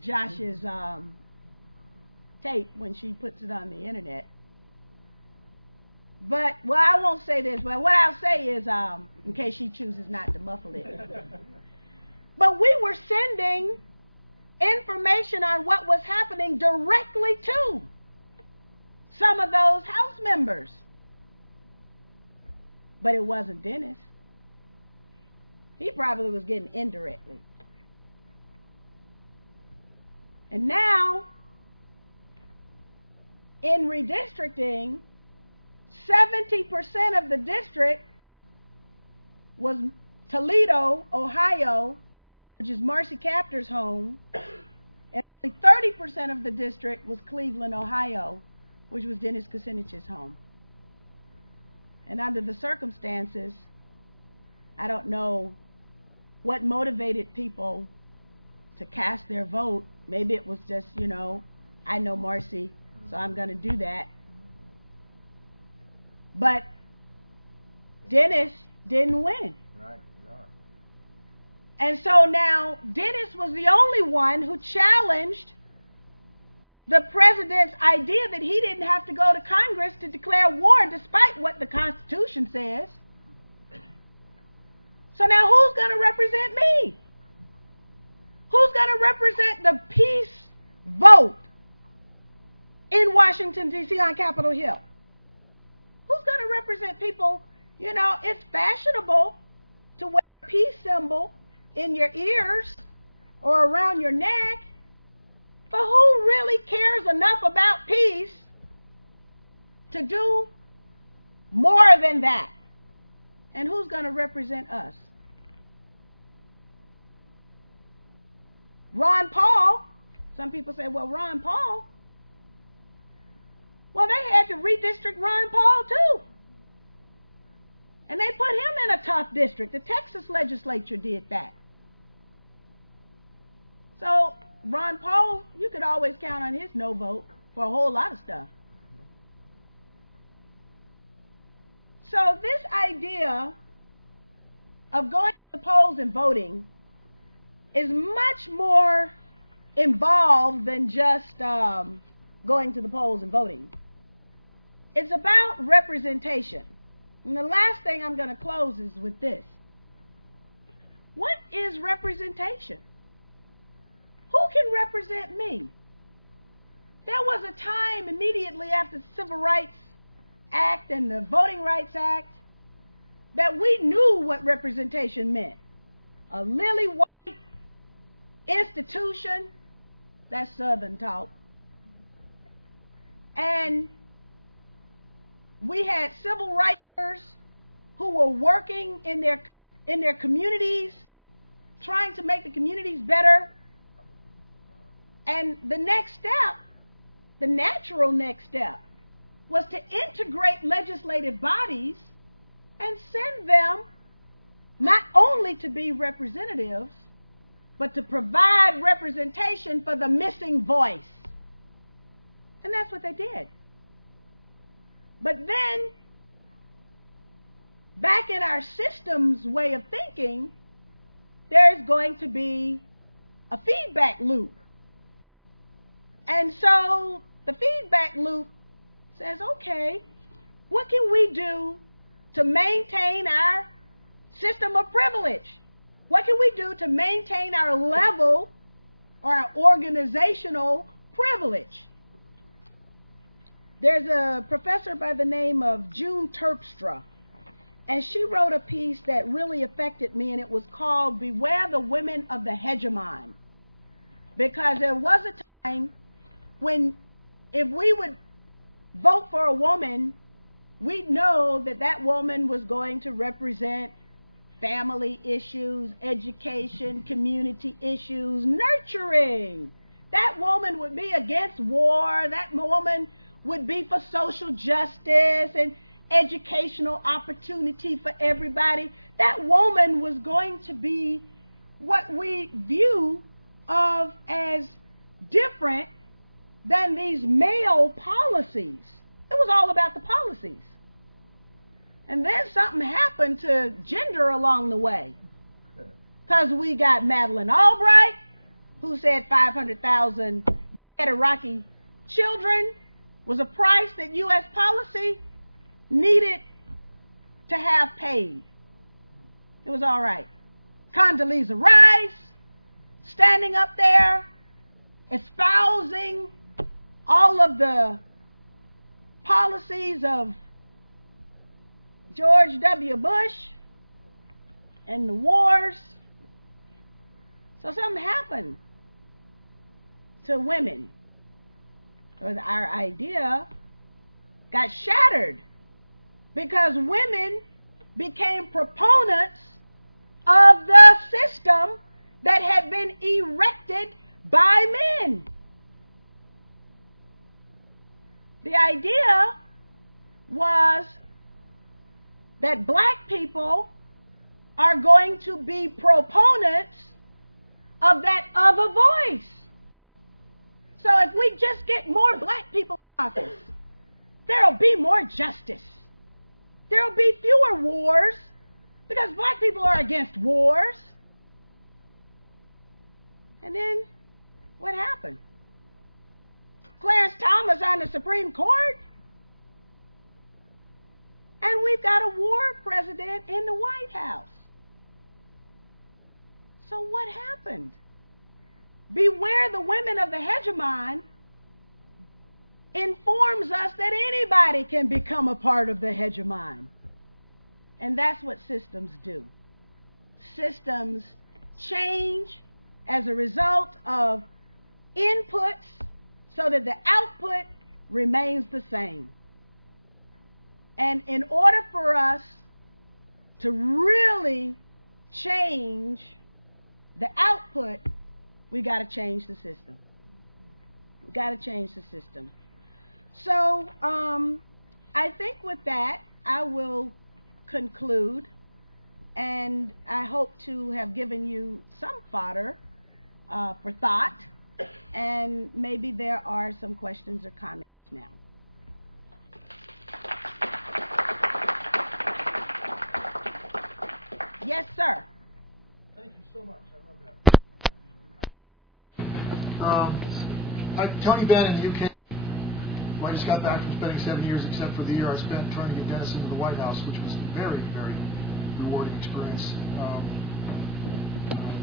Josh's tape when she puts it on the internet. But, well, I won't say this, but what I'll say is, in case she chooses not to muffle it. But we were sending information on what was happening directly to some of those House members. But it wasn't Dennis. He probably was getting indirectly. And now, in redistricting, 70% of the district was Toledo, Ohio, which is Marcy Kaptur's home, and only 30% of the district was Cleveland, Ohio, which was Dennis Kucinich's home. And under the circumstances, I don't know what motivated people to cast their vote. Maybe it was just, I know Marcy, so I'm going to do that. But Dennis didn't win. Right. And so now Dennis was the only one who challenged the president's idea that he didn't have to go to Congress to declare war despite what the Constitution says. So now who's going to represent me? Who's going to represent the peace vote in Washington, D.C. on Capitol Hill? Who's going to represent people? You know, it's fashionable to wear a peace symbol in your ears or around your neck. But who really cares enough about peace to do more than that? And who's going to represent us? Ron Paul. Some people say, well, Ron Paul. Well, they had to redistrict Ron Paul too. And they put him in a tough district. The Texas legislature did that. So Ron Paul, you could always count on his no vote for a whole lot of stuff. So this idea of going to the polls and voting is much more involved than just going to the polls and voting. It's about representation. And the last thing I'm going to close is with this. What is representation? Who can represent me? There was a time immediately after the Civil Rights Act and the Voting Rights Act that we knew what representation meant. A lily white institution, that's Southern talk. And we had civil rights who were working in their communities, trying to make the communities better. And the next step, the natural next step, was to integrate legislative bodies and send them not only to be representatives, but to provide representation for the missing voice. And that's what they did. But then, back in our system's way of thinking, there's going to be a feedback loop. And so the feedback loop says, okay, what can we do to maintain our system of privilege? What can we do to maintain our level or our organizational privilege? There's a professor by the name of June Terpstra, and she wrote a piece that really affected me, and it was called Beware the Women of the Hegemon. Because there was a time when if we would vote for a woman, we'd know that that woman was going to represent family issues, education, community issues, nurturing. That woman would be against war. That woman would be for social justice and educational opportunity for everybody. That woman was going to be what we view of as different than these male policies. It was all about the policies. And then something happened to gender along the way. Because we got Madeleine Albright, who said 500,000 dead Iraqi children was a price that U.S. policy needed to have paid. It was all right. Condoleezza Rice standing up there, espousing all of the policies of George W. Bush and the wars. So something happened to women. Or our idea got shattered because women became proponents of the system that had been erected by men. The idea was that black people are going to be proponents of that other voice. So if we just get more black people in office, there'll be more justice. There'll be fewer wars because black people are against wars. And then what happened? Clarence Thomas on the Supreme Court. And we've got a war president in the White House. So what happened? Beware the women of the hegemon informs us that anybody can become a part of the hegemon. And that's what systems do. Systems change as a result of inputs so that the output remains the same. And in order for us to really change the output, we got to change the system. We got to change the system. So I think with that, I will conclude, and I hope to have given you some fodder for thought, and maybe there are some questions or comments now. Yes, sir. Thank you so much. I love that. Tony Benn in the UK. I just got back from spending 7 years, except for the year I spent trying to get Dennis into the White House, which was a very, very rewarding experience.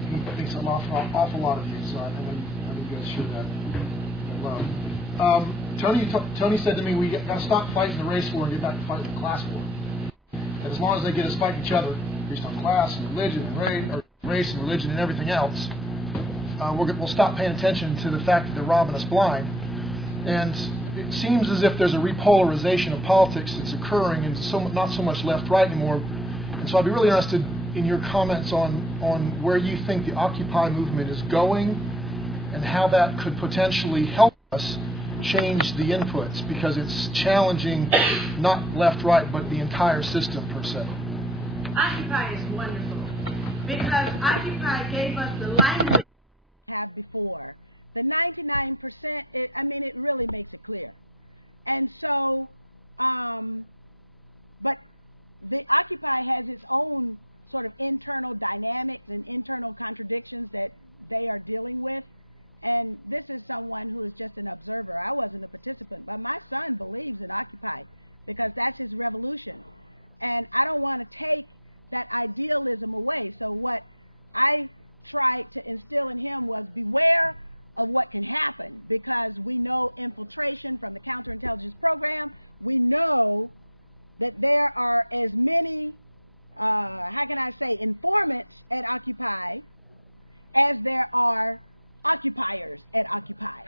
He thinks an awful lot of you, so I know you guys share that love. Tony said to me, we got to stop fighting the race war and get back to fighting the class war. And as long as they get us fighting each other based on class and religion and race and religion and everything else, we'll stop paying attention to the fact that they're robbing us blind. And it seems as if there's a repolarization of politics that's occurring, and not so much left-right anymore. And so I'd be really interested in your comments on where you think the Occupy movement is going and how that could potentially help us change the inputs, because it's challenging not left-right but the entire system per se. Occupy is wonderful because Occupy gave us the language we have before. The 99%, it really makes it clear. And so, but the Occupy has its own sort of internal dynamics and internal contradictions that they are dealing with. And this is someone who is just an observer. I wasn't a participant, but my son believes in Occupy because that's his revolution. And I don't want to take that idealism away. So what I tried to instill in him was beware of what can happen, because we know infiltration from the counterintelligence program. We know that there are as many, informants at Occupy as there are occupiers at Occupy.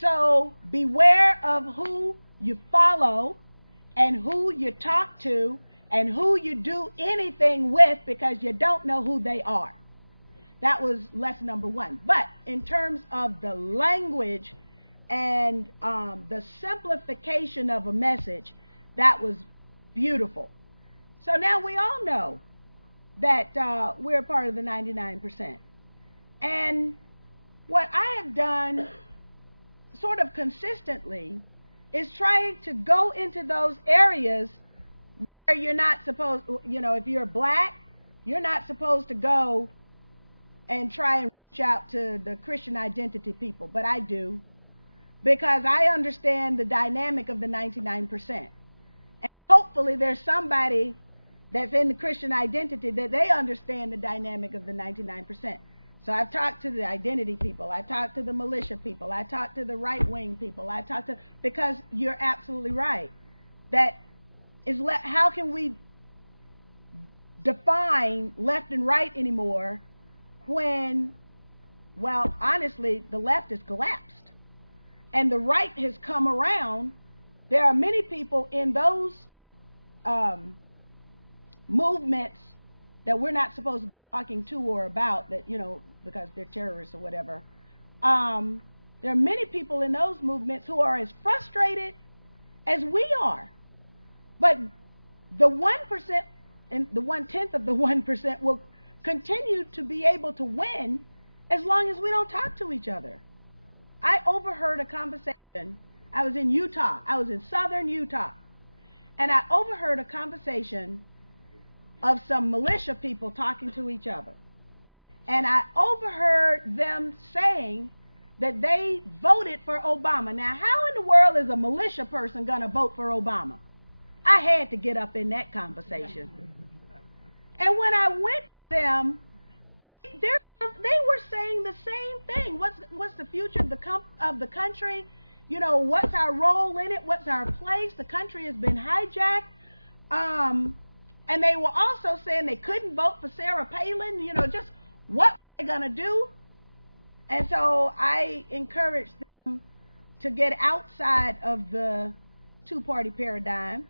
So beware of who you follow and who you talk to and who you do anything with, because you don't know who they are. That was lesson number one. But in terms of the language and the simplification of a message, that was beautiful. So now we all know that we're a part of the 99%. And what I have done sort of consistently is trying to go into those areas where you're not supposed, if you're black, you're not supposed to go and try and reach out to the Christian identity people, but I do, because I understand the dynamic of the 99%. And hopefully there's somebody that's in the Christian identity that they understand the dynamic of the 99%. So I've talked to the identity people, I talked to the militia people, I talked to the right-wing people, because you're absolutely right. That is, how can we define left and right anymore when, well, honestly, the left has collapsed and the right has come around? There are many people in those movements that we're not supposed to be talking to or about, that, because they're terrorists or whatever. There are many people in those movements who are as frustrated as we are. But the 1% and the 1/10 of the 1% will continue to be able to win as long as we don't talk to each other. I overheard a conversation. I was in Utah. I was in southern Utah. And I overheard a conversation of some militia people talking to each other. And I overheard them saying that they voted for Obama. Now, how in the world is a militia person going to vote for Obama? I had to get up in that conversation. And when I went to them, they were saying the same thing. What's the future of the country? You know, what's our role in it? What's our place? The country has been hijacked. And they were also saying they couldn't vote for Sarah Palin. You know, just what were they going to do? And so I encouraged them to get outside of the two-party paradigm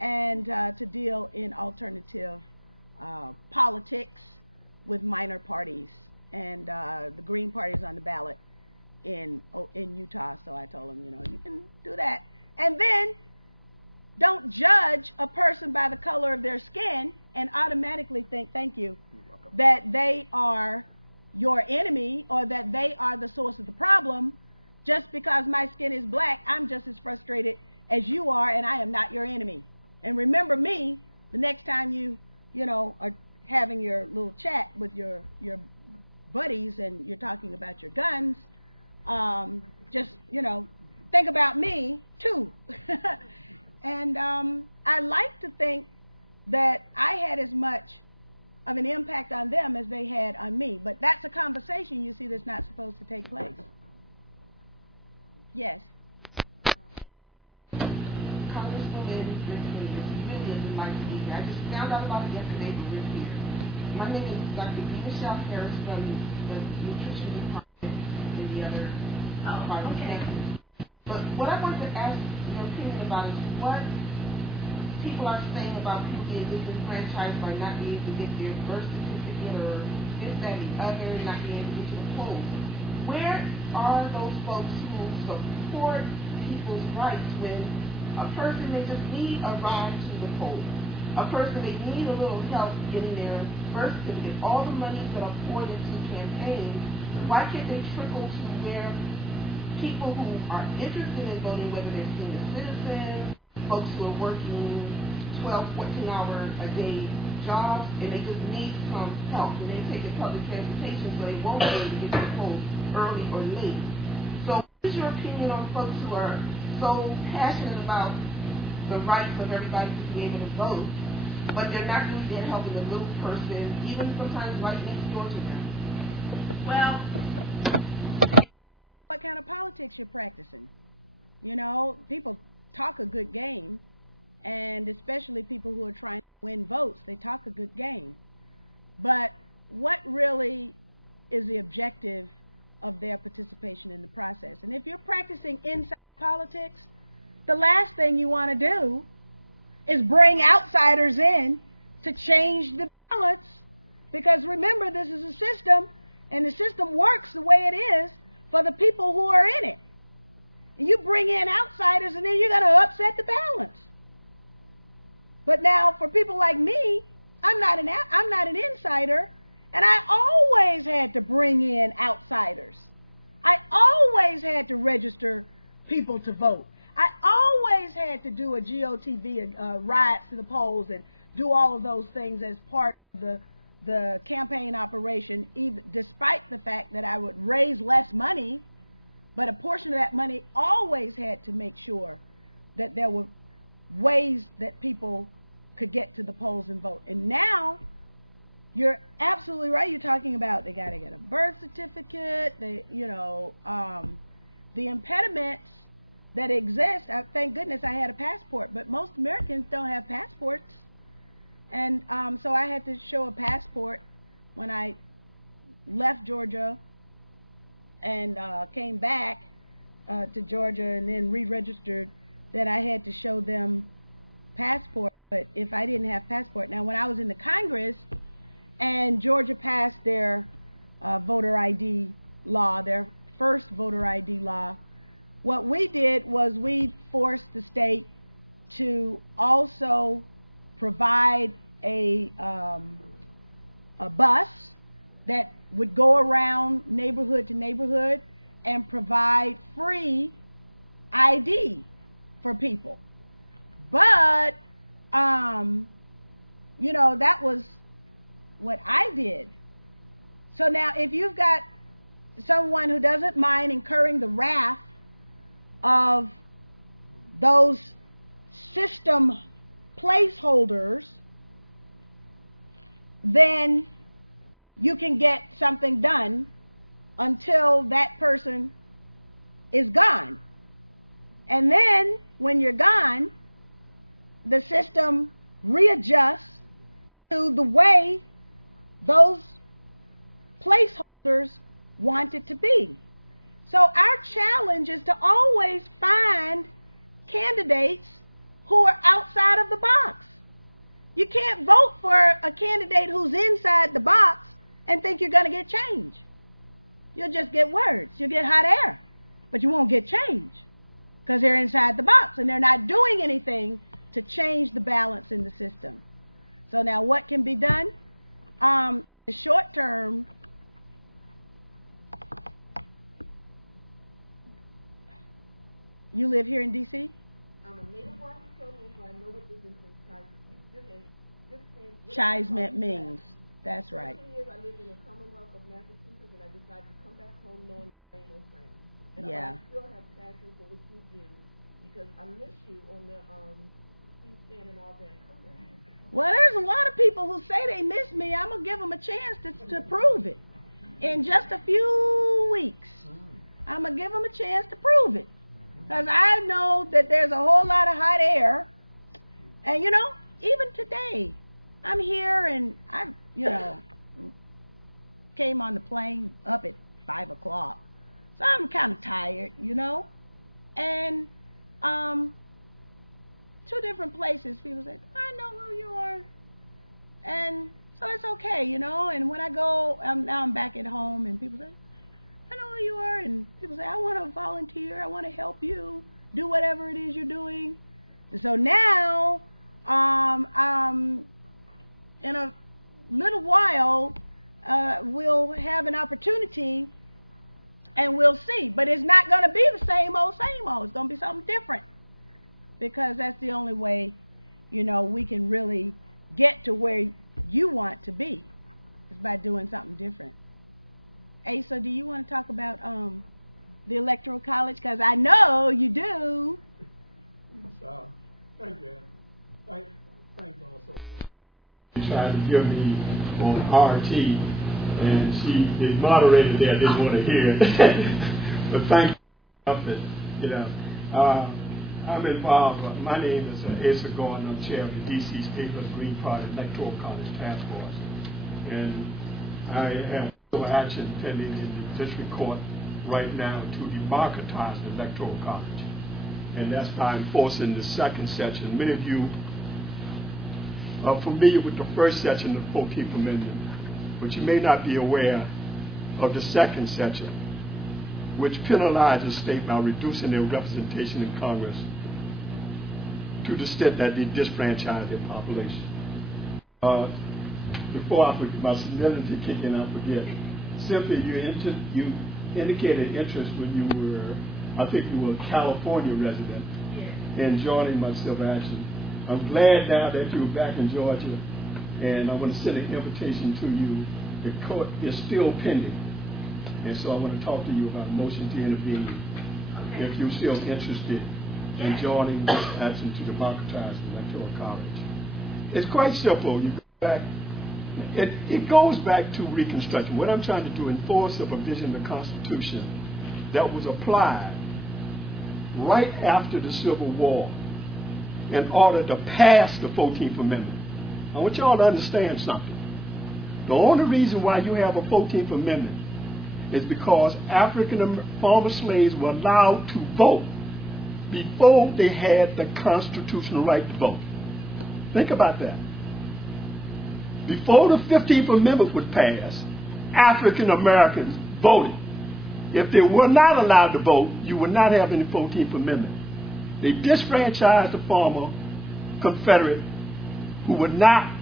and to deal in alternative politics with minor parties. And the Green Party is on the ballot in Utah. So I told them, you know, you can do that. And then don't judge a person by the color of their skin and automatically think, thank you, that they are your enemy or that they are the source of the problem. Just because my skin is black, I'm just as frustrated as you are, and I am not your enemy. And remember me the next time you know, are having your little chat with your buddies and you're talking about your guns. Just, you know, think about me too. And I like to think that I had as much of an impact on them as they had on me. But that's a conversation, you see, that's not supposed to take place. Yes? Congresswoman McKinney, it's really a delight to be here. I just found out about it yesterday, but we're here. My name is Dr. B. Michelle Harris from the Nutrition Department and the other part of the campus. But what I wanted to ask your opinion about is what people are saying about people being disenfranchised by not being able to get their birth certificate or this, that, and the other, not being able to get to the polls. Where are those folks who support people's rights when a person may just need a ride to the polls? A person may need a little help getting their birth certificate. All the monies that are poured into campaigns, why can't they trickle to where people who are interested in voting, whether they're senior citizens, folks who are working 12, 14-hour-a-day jobs, and they just need some help, and they take public transportation so they won't be able to get to the polls early or late. So what is your opinion on folks who are so passionate about the rights of everybody to be able to vote, but they're not really there helping the little person, even sometimes right next door to them? Well, what kind of politics you're practicing? You know, people talk a good game, and especially people who are trying to win votes, they talk a good game. But what really is the objective of their participation in the process? And if you're practicing inside politics, the last thing you want to do is bring outsiders in to change the ballots, because remember, this is a system, and the system works the way it is for the people who are in it. And you bring in outsiders, and then you're going to upset the balance. But now, for people like me, I'm not an insider, and I always had to bring in outsiders. I always had to register people to vote. I always had to do a GOTV, rides to the polls, and do all of those things as part of the campaign operation, even despite the fact that I would raise less money. But a portion of that money always had to make sure that there were ways that people could get to the polls and vote. And now, you're absolutely right. You're talking about they got to get a birth certificate. The impediments that exist. Thank goodness I had a passport, but most Americans don't have passports. And so I had to show a passport when I left Georgia and came back to Georgia and then re-registered, that I had to show them passport. But if I didn't have passport, now when I was in the Congress and Georgia passed their voter ID law, their first voter ID law, what we did was we forced the state to also provide a bus that would go around neighborhood to neighborhood and provide free ID for people. But, that was what I did. So now if you've got someone who doesn't mind incurring the wrath of those system placeholders, then you can get something done until that person is gone. And then when you're gone, the system readjusts to the way those placeholders want it to be. So our challenge is to always find candidates who are outside of the box. You can't vote for a candidate who's inside the box and think you're going to get change. You'll just get words. You'll get hot air. But you won't get change because they're inside the box and they're not doing anything to change the balance in the system. So now what can be done? The short term, you live here in D.C.? I'm a native Washingtonian, so I know what this is. Chives means. That's right. For 10 years, I lived in the Commonwealth of Massachusetts, and I decided to come back home knowing the same old thing. And I still have passion for what you do because I miss you on the C-SPAN and all that. Come back. Well, there's a lot of people who say they miss me. I'm going to give them a chance to prove it. In just a few weeks, I'm going to give them a chance to prove it. Because I know that there's a whole lot of hot air. And, you know, even today, I'm here and I, came on the plane up at 5 o'clock. So I'm kind of tired, And 2 different places, people say, I know who you are. And so it's okay, And when I go, now I'm back at home and people say, I know who you are. And people say, I want to volunteer. I want to help you do whatever it is you're doing. And so now, in a little while, we'll have an opportunity and we'll see. But it's not going to be the same old. It's going to be something different. Because that's the only way, we can really get to where you want to be, is by doing something different. Asa, do you want to talk about the Electoral College? Because I know you do. Thank you. Thanks also. She tried to give me on RT, and the moderator there didn't want to hear it. But thank you. I'm involved. My name is Asa Gordon. I'm chair of the D.C. Papers Green Party Electoral College Task Force. And I have civil action pending in the district court right now to democratize the Electoral College. And that's by enforcing the second section. Many of you are familiar with the first section of the 14th Amendment, but you may not be aware of the second section, which penalizes states by reducing their representation in Congress to the extent that they disfranchise their population. Before I forget, my senility kick in, I forget. Cynthia, you indicated interest when you were, I think you were a California resident, in joining my civil action. I'm glad now that you're back in Georgia, and I want to send an invitation to you. The court is still pending, and so I want to talk to you about a motion to intervene if you're still interested in joining this action to democratize the Electoral College. It's quite simple. You go back. It goes back to Reconstruction. What I'm trying to do, enforce a provision of the Constitution that was applied right after the Civil War in order to pass the 14th Amendment. I want y'all to understand something. The only reason why you have a 14th Amendment is because African former slaves were allowed to vote before they had the constitutional right to vote. Think about that. Before the 15th Amendment was passed, African Americans voted. If they were not allowed to vote, you would not have any 14th Amendment. They disfranchised the former Confederate who would not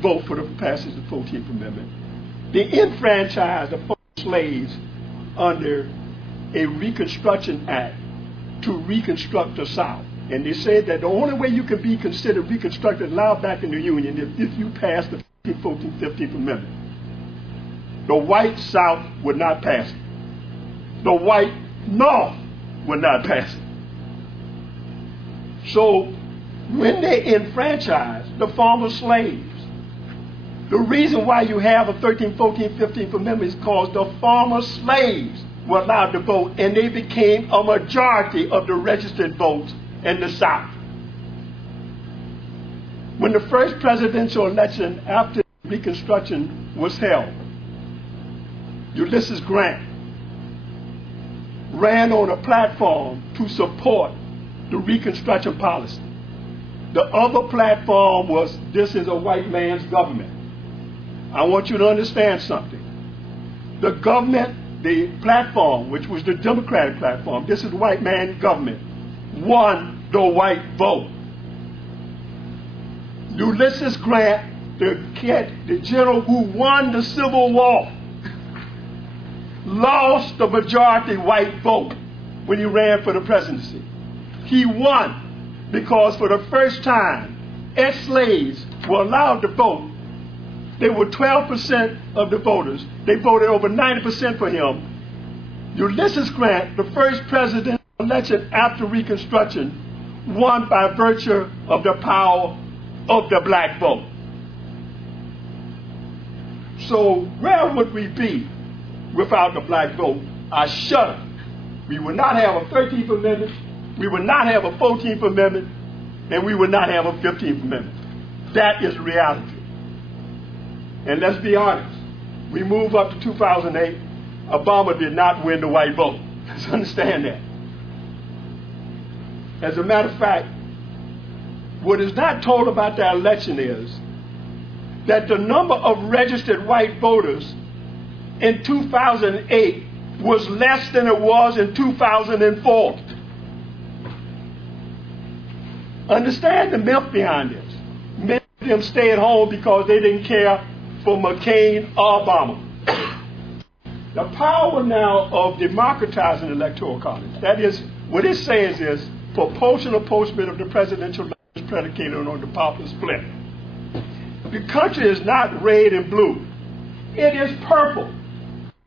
vote for the passage of the 14th Amendment. They enfranchised the former slaves under a Reconstruction Act to reconstruct the South. And they said that the only way you can be considered reconstructed, allowed back in the Union, is if you pass the 14th, 15th Amendment. The white South would not pass it. the white North would not pass it. So when they enfranchised the former slaves, the reason why you have a 13th, 14th, 15th Amendment is because the former slaves were allowed to vote, and they became a majority of the registered votes in the South. When the first presidential election after Reconstruction was held, Ulysses Grant ran on a platform to support the Reconstruction policy. The other platform was, this is a white man's government. I want you to understand something. The government, the platform, which was the Democratic platform, this is white man's government, won the white vote. Ulysses Grant, the general who won the Civil War, lost the majority white vote when he ran for the presidency. He won because for the first time, ex-slaves were allowed to vote. They were 12% of the voters. They voted over 90% for him. Ulysses Grant, the first presidential election after Reconstruction, won by virtue of the power of the black vote. So where would we be without the black vote? I shudder. We would not have a 13th Amendment, we would not have a 14th Amendment, and we would not have a 15th Amendment. That is reality. And let's be honest, we move up to 2008, Obama did not win the white vote. Let's understand that. As a matter of fact, what is not told about that election is that the number of registered white voters in 2008 was less than it was in 2004. Understand the myth behind this. Many of them stayed at home because they didn't care for McCain or Obama. The power now of democratizing the electoral college, that is, what it says is proportional apportionment of the presidential election is predicated on the popular split. The country is not red and blue. It is purple.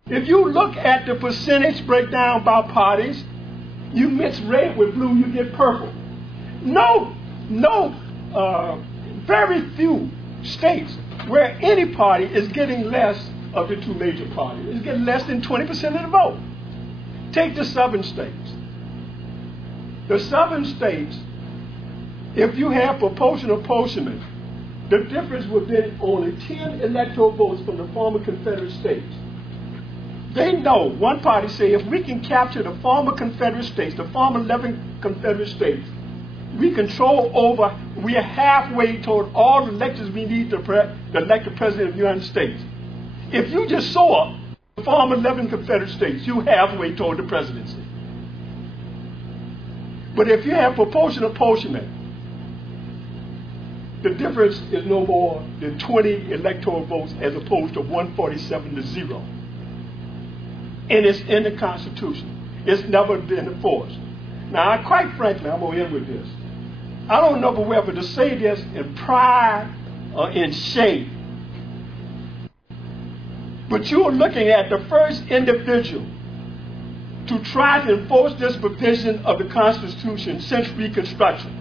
If you look at the percentage breakdown by parties, you mix red with blue, you get purple. Very few states where any party is getting less of the two major parties. It's getting less than 20% of the vote. Take the southern states. The southern states, if you have proportional apportionment, the difference would be only 10 electoral votes from the former Confederate states. They know, one party say, if we can capture the former Confederate states, the former 11 Confederate states, we are halfway toward all the electors we need to elect the President of the United States. If you just saw the former 11 Confederate states, you're halfway toward the presidency. But if you have proportional apportionment, the difference is no more than 20 electoral votes as opposed to 147 to 0. And it's in the Constitution. It's never been enforced. Now, quite frankly, I'm going to end with this. I don't know whether to say this in pride or in shame. But you're looking at the first individual to try to enforce this provision of the Constitution since Reconstruction.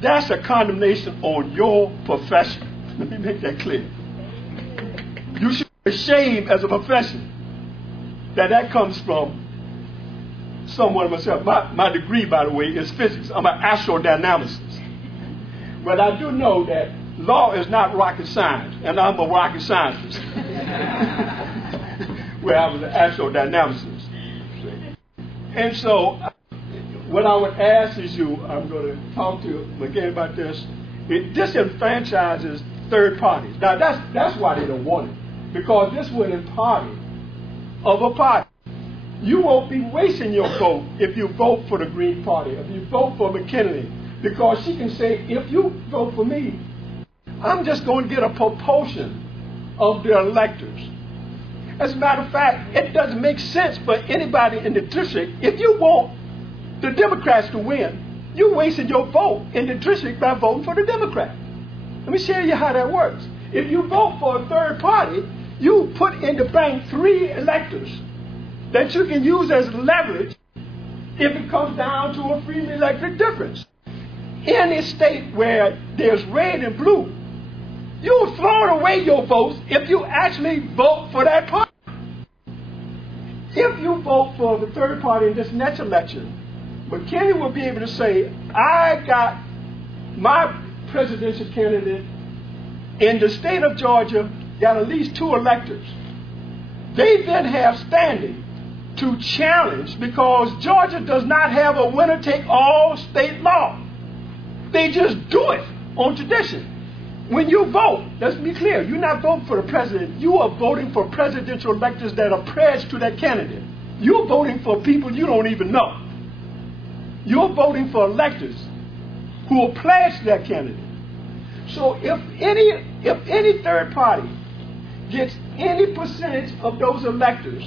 That's a condemnation on your profession. Let me make that clear. You should be ashamed as a profession that comes from someone myself. My degree, by the way, is physics. I'm an astrodynamicist. But I do know that law is not rocket science, and I'm a rocket scientist. Where I was an astrodynamicist. And so, what I would ask is I'm going to talk to you again about this. It disenfranchises third parties. Now, that's why they don't want it. Because this winning party of a party, you won't be wasting your vote if you vote for the Green Party, if you vote for McKinney, because she can say, if you vote for me, I'm just going to get a proportion of the electors. As a matter of fact, it doesn't make sense for anybody in the district. If you want the Democrats to win, you're wasting your vote in the district by voting for the Democrat. Let me show you how that works. If you vote for a third party, you put in the bank 3 electors that you can use as leverage if it comes down to a free electric difference. In a state where there's red and blue, you're throwing away your votes if you actually vote for that party. If you vote for the third party in this next election, McKinney will be able to say, I got my presidential candidate in the state of Georgia got at least 2 electors. They then have standing to challenge because Georgia does not have a winner-take-all state law. They just do it on tradition. When you vote, let's be clear, you're not voting for the president. You are voting for presidential electors that are pledged to that candidate. You're voting for people you don't even know. You're voting for electors who are pledged to that candidate. So if any third party gets any percentage of those electors,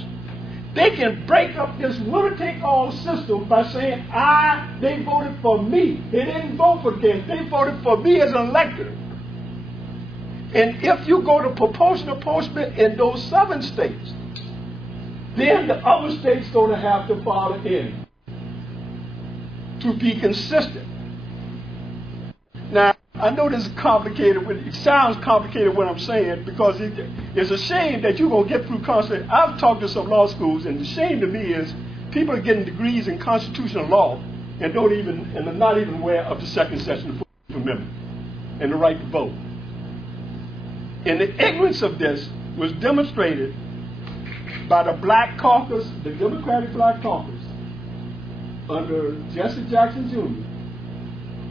they can break up this winner-take-all system by saying, they voted for me. They didn't vote for them. They voted for me as an elector. And if you go to proportional apportionment in those southern states, then the other states going to have to follow in to be consistent. Now, I know this is complicated. It sounds complicated what I'm saying because it's a shame that you're going to get through constitutional. I've talked to some law schools, and the shame to me is people are getting degrees in constitutional law and are not even aware of the second section of the 14th Amendment and the right to vote. And the ignorance of this was demonstrated by the Black Caucus, the Democratic Black Caucus, under Jesse Jackson Jr.,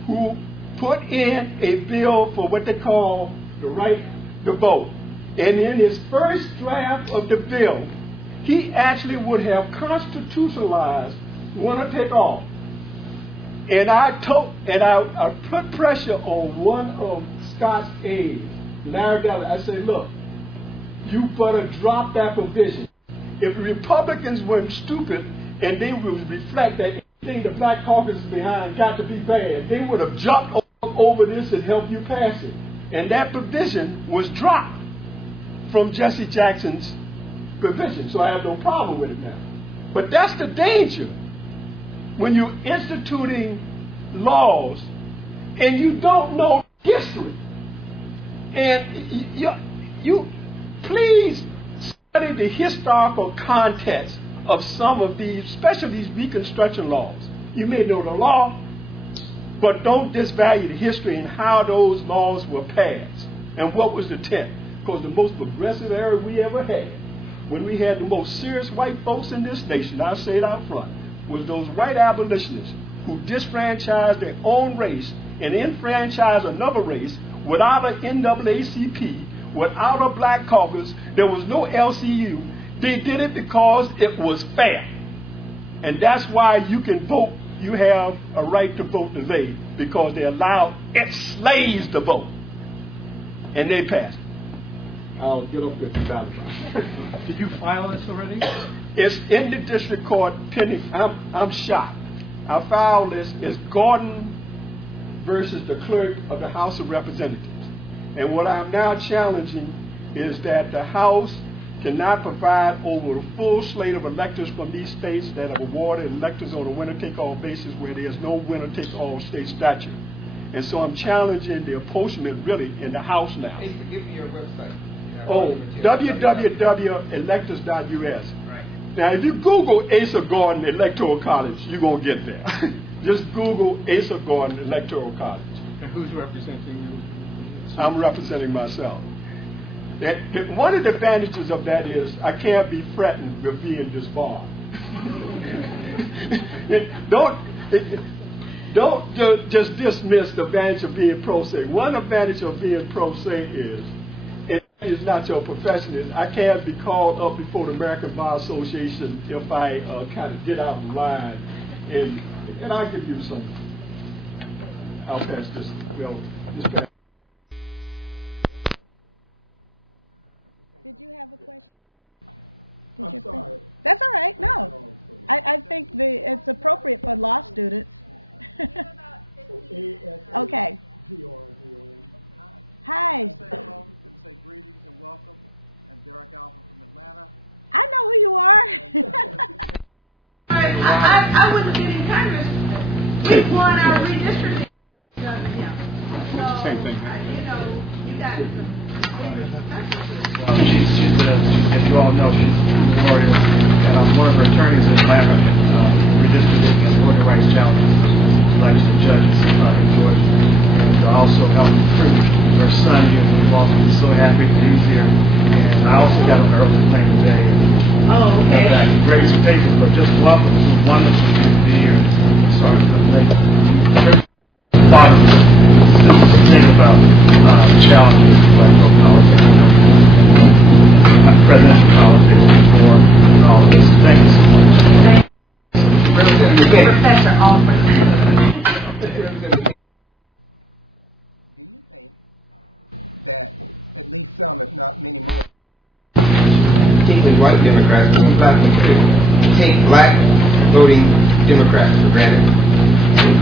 who put in a bill for what they call the right to vote. And in his first draft of the bill, he actually would have constitutionalized winner take all. And I put pressure on one of Scott's aides, Larry Dalley. I said, look, you better drop that provision. If the Republicans weren't stupid and they would reflect that anything the Black Caucus is behind got to be bad, they would have jumped over this and helped you pass it. And that provision was dropped from Jesse Jackson's provision, so I have no problem with it now. But that's the danger when you're instituting laws and you don't know history. And you please study the historical context of some of these, especially these Reconstruction laws. You may know the law, but don't disvalue the history and how those laws were passed and what was the intent. Because the most progressive era we ever had, when we had the most serious white folks in this nation, I'll say it out front, was those white abolitionists who disfranchised their own race and enfranchised another race without an NAACP, without a Black Caucus. There was no LCU. They did it because it was fair. And that's why you can vote. You have a right to vote today because they allowed slaves to vote. And they passed. I'll get up there to ballot. Did you file this already? It's in the district court pending. I'm shocked. I filed this as Gordon versus the clerk of the House of Representatives. And what I'm now challenging is that the House cannot provide over the full slate of electors from these states that have awarded electors on a winner-take-all basis where there's no winner-take-all state statute. And so I'm challenging the apportionment really in the House now. Hey, give me your website. www.electors.us. Right. Now, if you Google Asa Gordon Electoral College, you're going to get there. Just Google Asa Gordon Electoral College. And who's representing you? I'm representing myself. One of the advantages of that is I can't be threatened with being disbarred. Don't just dismiss the advantage of being pro se. One advantage of being pro se is it is not your profession. Is I can't be called up before the American Bar Association if I kind of get out of line, and I can do something. I'll pass this. Pass. Did you have a question? I'm sorry. That's all right. No, I think it's appropriate for law students. Okay. Hi. And say greetings and welcome. And Derek Alpha from Atlanta. I know who you are. I would have been in Congress. We won our redistricting. Same thing. We got She's as you all know, she's a warrior, and I'm one of her attorneys in Blackout, redistricting and voting rights challenges, election judges in Georgia. And also helped recruit her son here in Boston. He's so happy that he's here. And I also got on the early plane today. Oh, okay. Back in great expectations, but just welcome. It's so wonderful to be here. Sorry for the late. To think about challenges like politics, presidential politics, war, and all of this. Thank you so much. Professor Alford. Do you think that at least some, if not many more, particularly white Democrats, and black Democrats, take black voting Democrats for granted?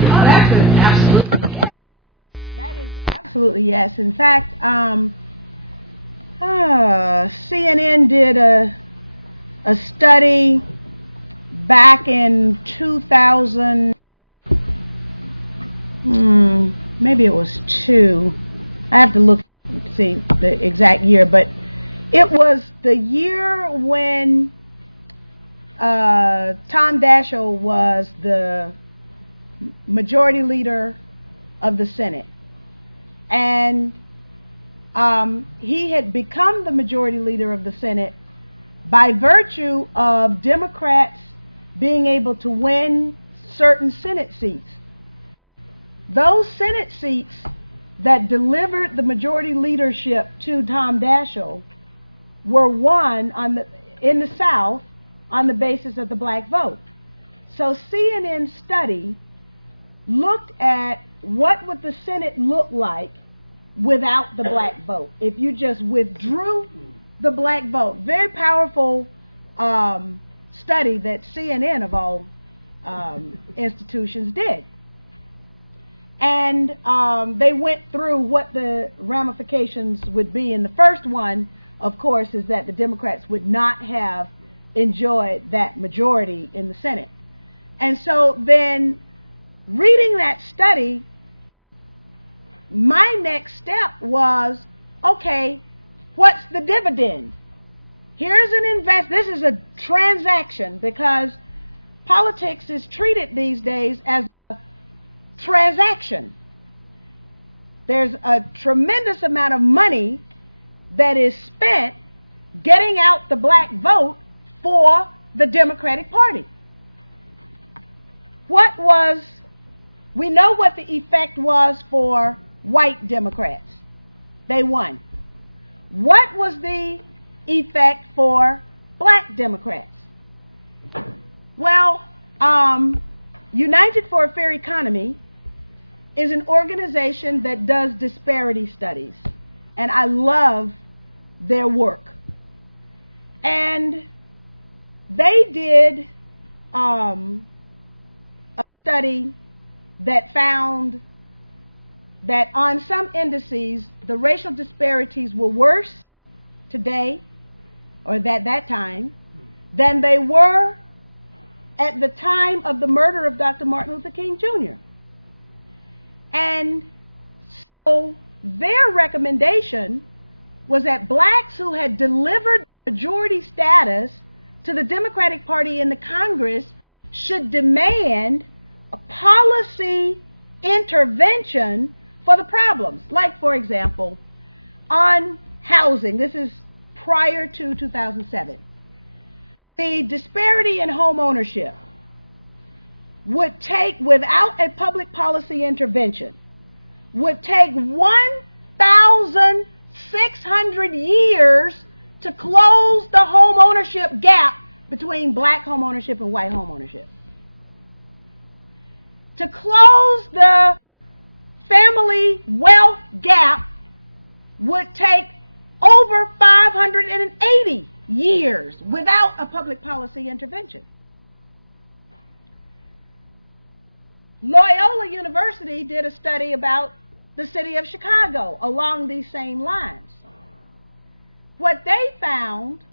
Oh, that's an absolutely yes. That is absolutely yes. In fact, CNN did a study back in 2000. Maybe it was 2. I have to look to see the exact year, but it was the year when Tom Daschle was the majority leader of the Senate. And he had become the majority leader of the Senate by virtue of Democrats being able to win certain Senate seats. Those Senate seats that delivered the majority leadership to Tom Daschle were won in the South on the basis of the black vote. So CNN's study looked at what would the Senate look like without the black vote. If you just withdrew the black vote. Very powerful study that CNN of all institutions did. And they went through what the ramifications would be. And the first one, of course, is that the Democrats would not have enjoyed that majority in the Senate. And so then, reading that study, my next step was, okay, what's the dividend? Here's an this is a transaction, because politics is treated these days as a transaction. There's a tremendous amount of money that is spent getting out the black vote for the Democratic Party. We know what the effect was for white Democrats. They won. What was the effect for black Democrats? Well, United for a Fair Economy is an organization that does disparity studies, and I love their work. And they did a study that found that on some indices the racial disparities were worse today, or at that time, than they were at the time of the murder of Dr. Martin Luther King Jr. And so their recommendation was that blacks who had delivered majority status to the Democratic Party in the Congress should demand a policy intervention for the problems. Like, for example, on housing, this is prior to 2007, the disparity in home ownership would take, without a public policy intervention, would take 1,600 years to close the home ownership gap between black home ownership and white home ownership. To close the family wealth gap would take over 580 years without a public policy intervention. Loyola University did a study about the city of Chicago along these same lines. What they found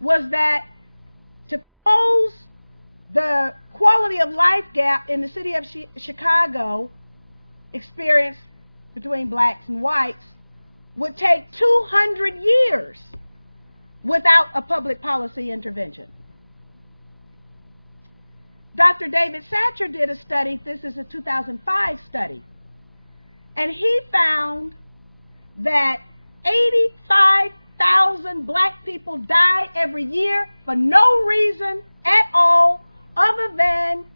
was that to close the quality of life gap in the city of Chicago experienced between blacks and whites would take 200 years without a public policy intervention. Dr. David Satcher did a study, this is a 2005 study, and he found that 85,000 black people die every year for no reason at all other than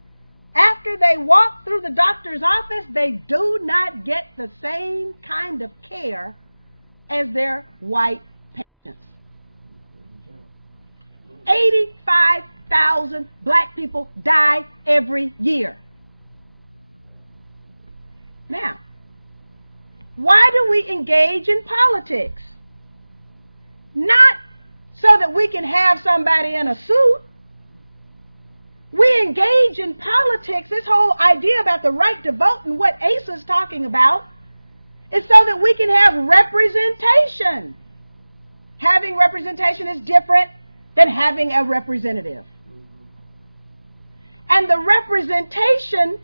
after they walk through the doctor's office, they do not get the same kind of care as their white patients. 85,000 black people die every year. Now, why do we engage in politics? Not so that we can have somebody in a suit. We engage in politics, this whole idea about the right to vote and what Asa is talking about, is so that we can have representation. Having representation is different than having a representative. And the representation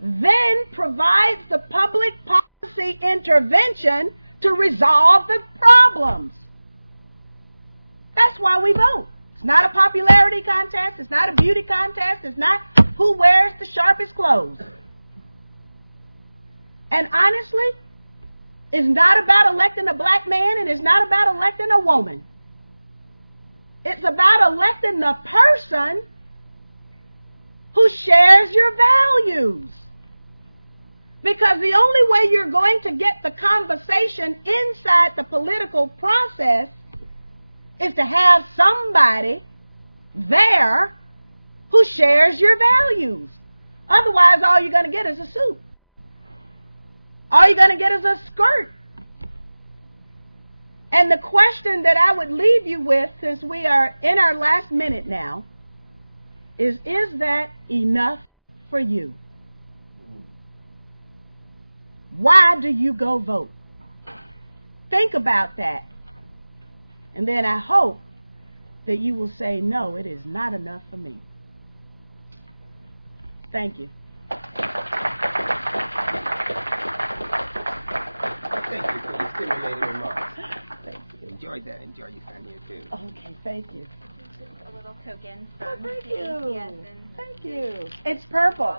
then provides the public policy intervention to resolve the problems. That's why we vote. It's not a popularity contest. It's not a beauty contest. It's not who wears the sharpest clothes. And honestly, it's not about electing a black man, and it's not about electing a woman. It's about electing the person who shares your values. Because the only way you're going to get the conversation inside the political process is to have somebody there who shares your values. Otherwise, all you're going to get is a suit. All you're going to get is a skirt. And the question that I would leave you with, since we are in our last minute now, is that enough for you? Why do you go vote? Think about that. And then I hope that you will say, no, it is not enough for me. Thank you. Thank you for your stimulating remarks. Thank you. Enjoyed that. Enjoy your time here, too. Okay, thank you. Just a little token from thank the you. ACS. Thank you. It's purple.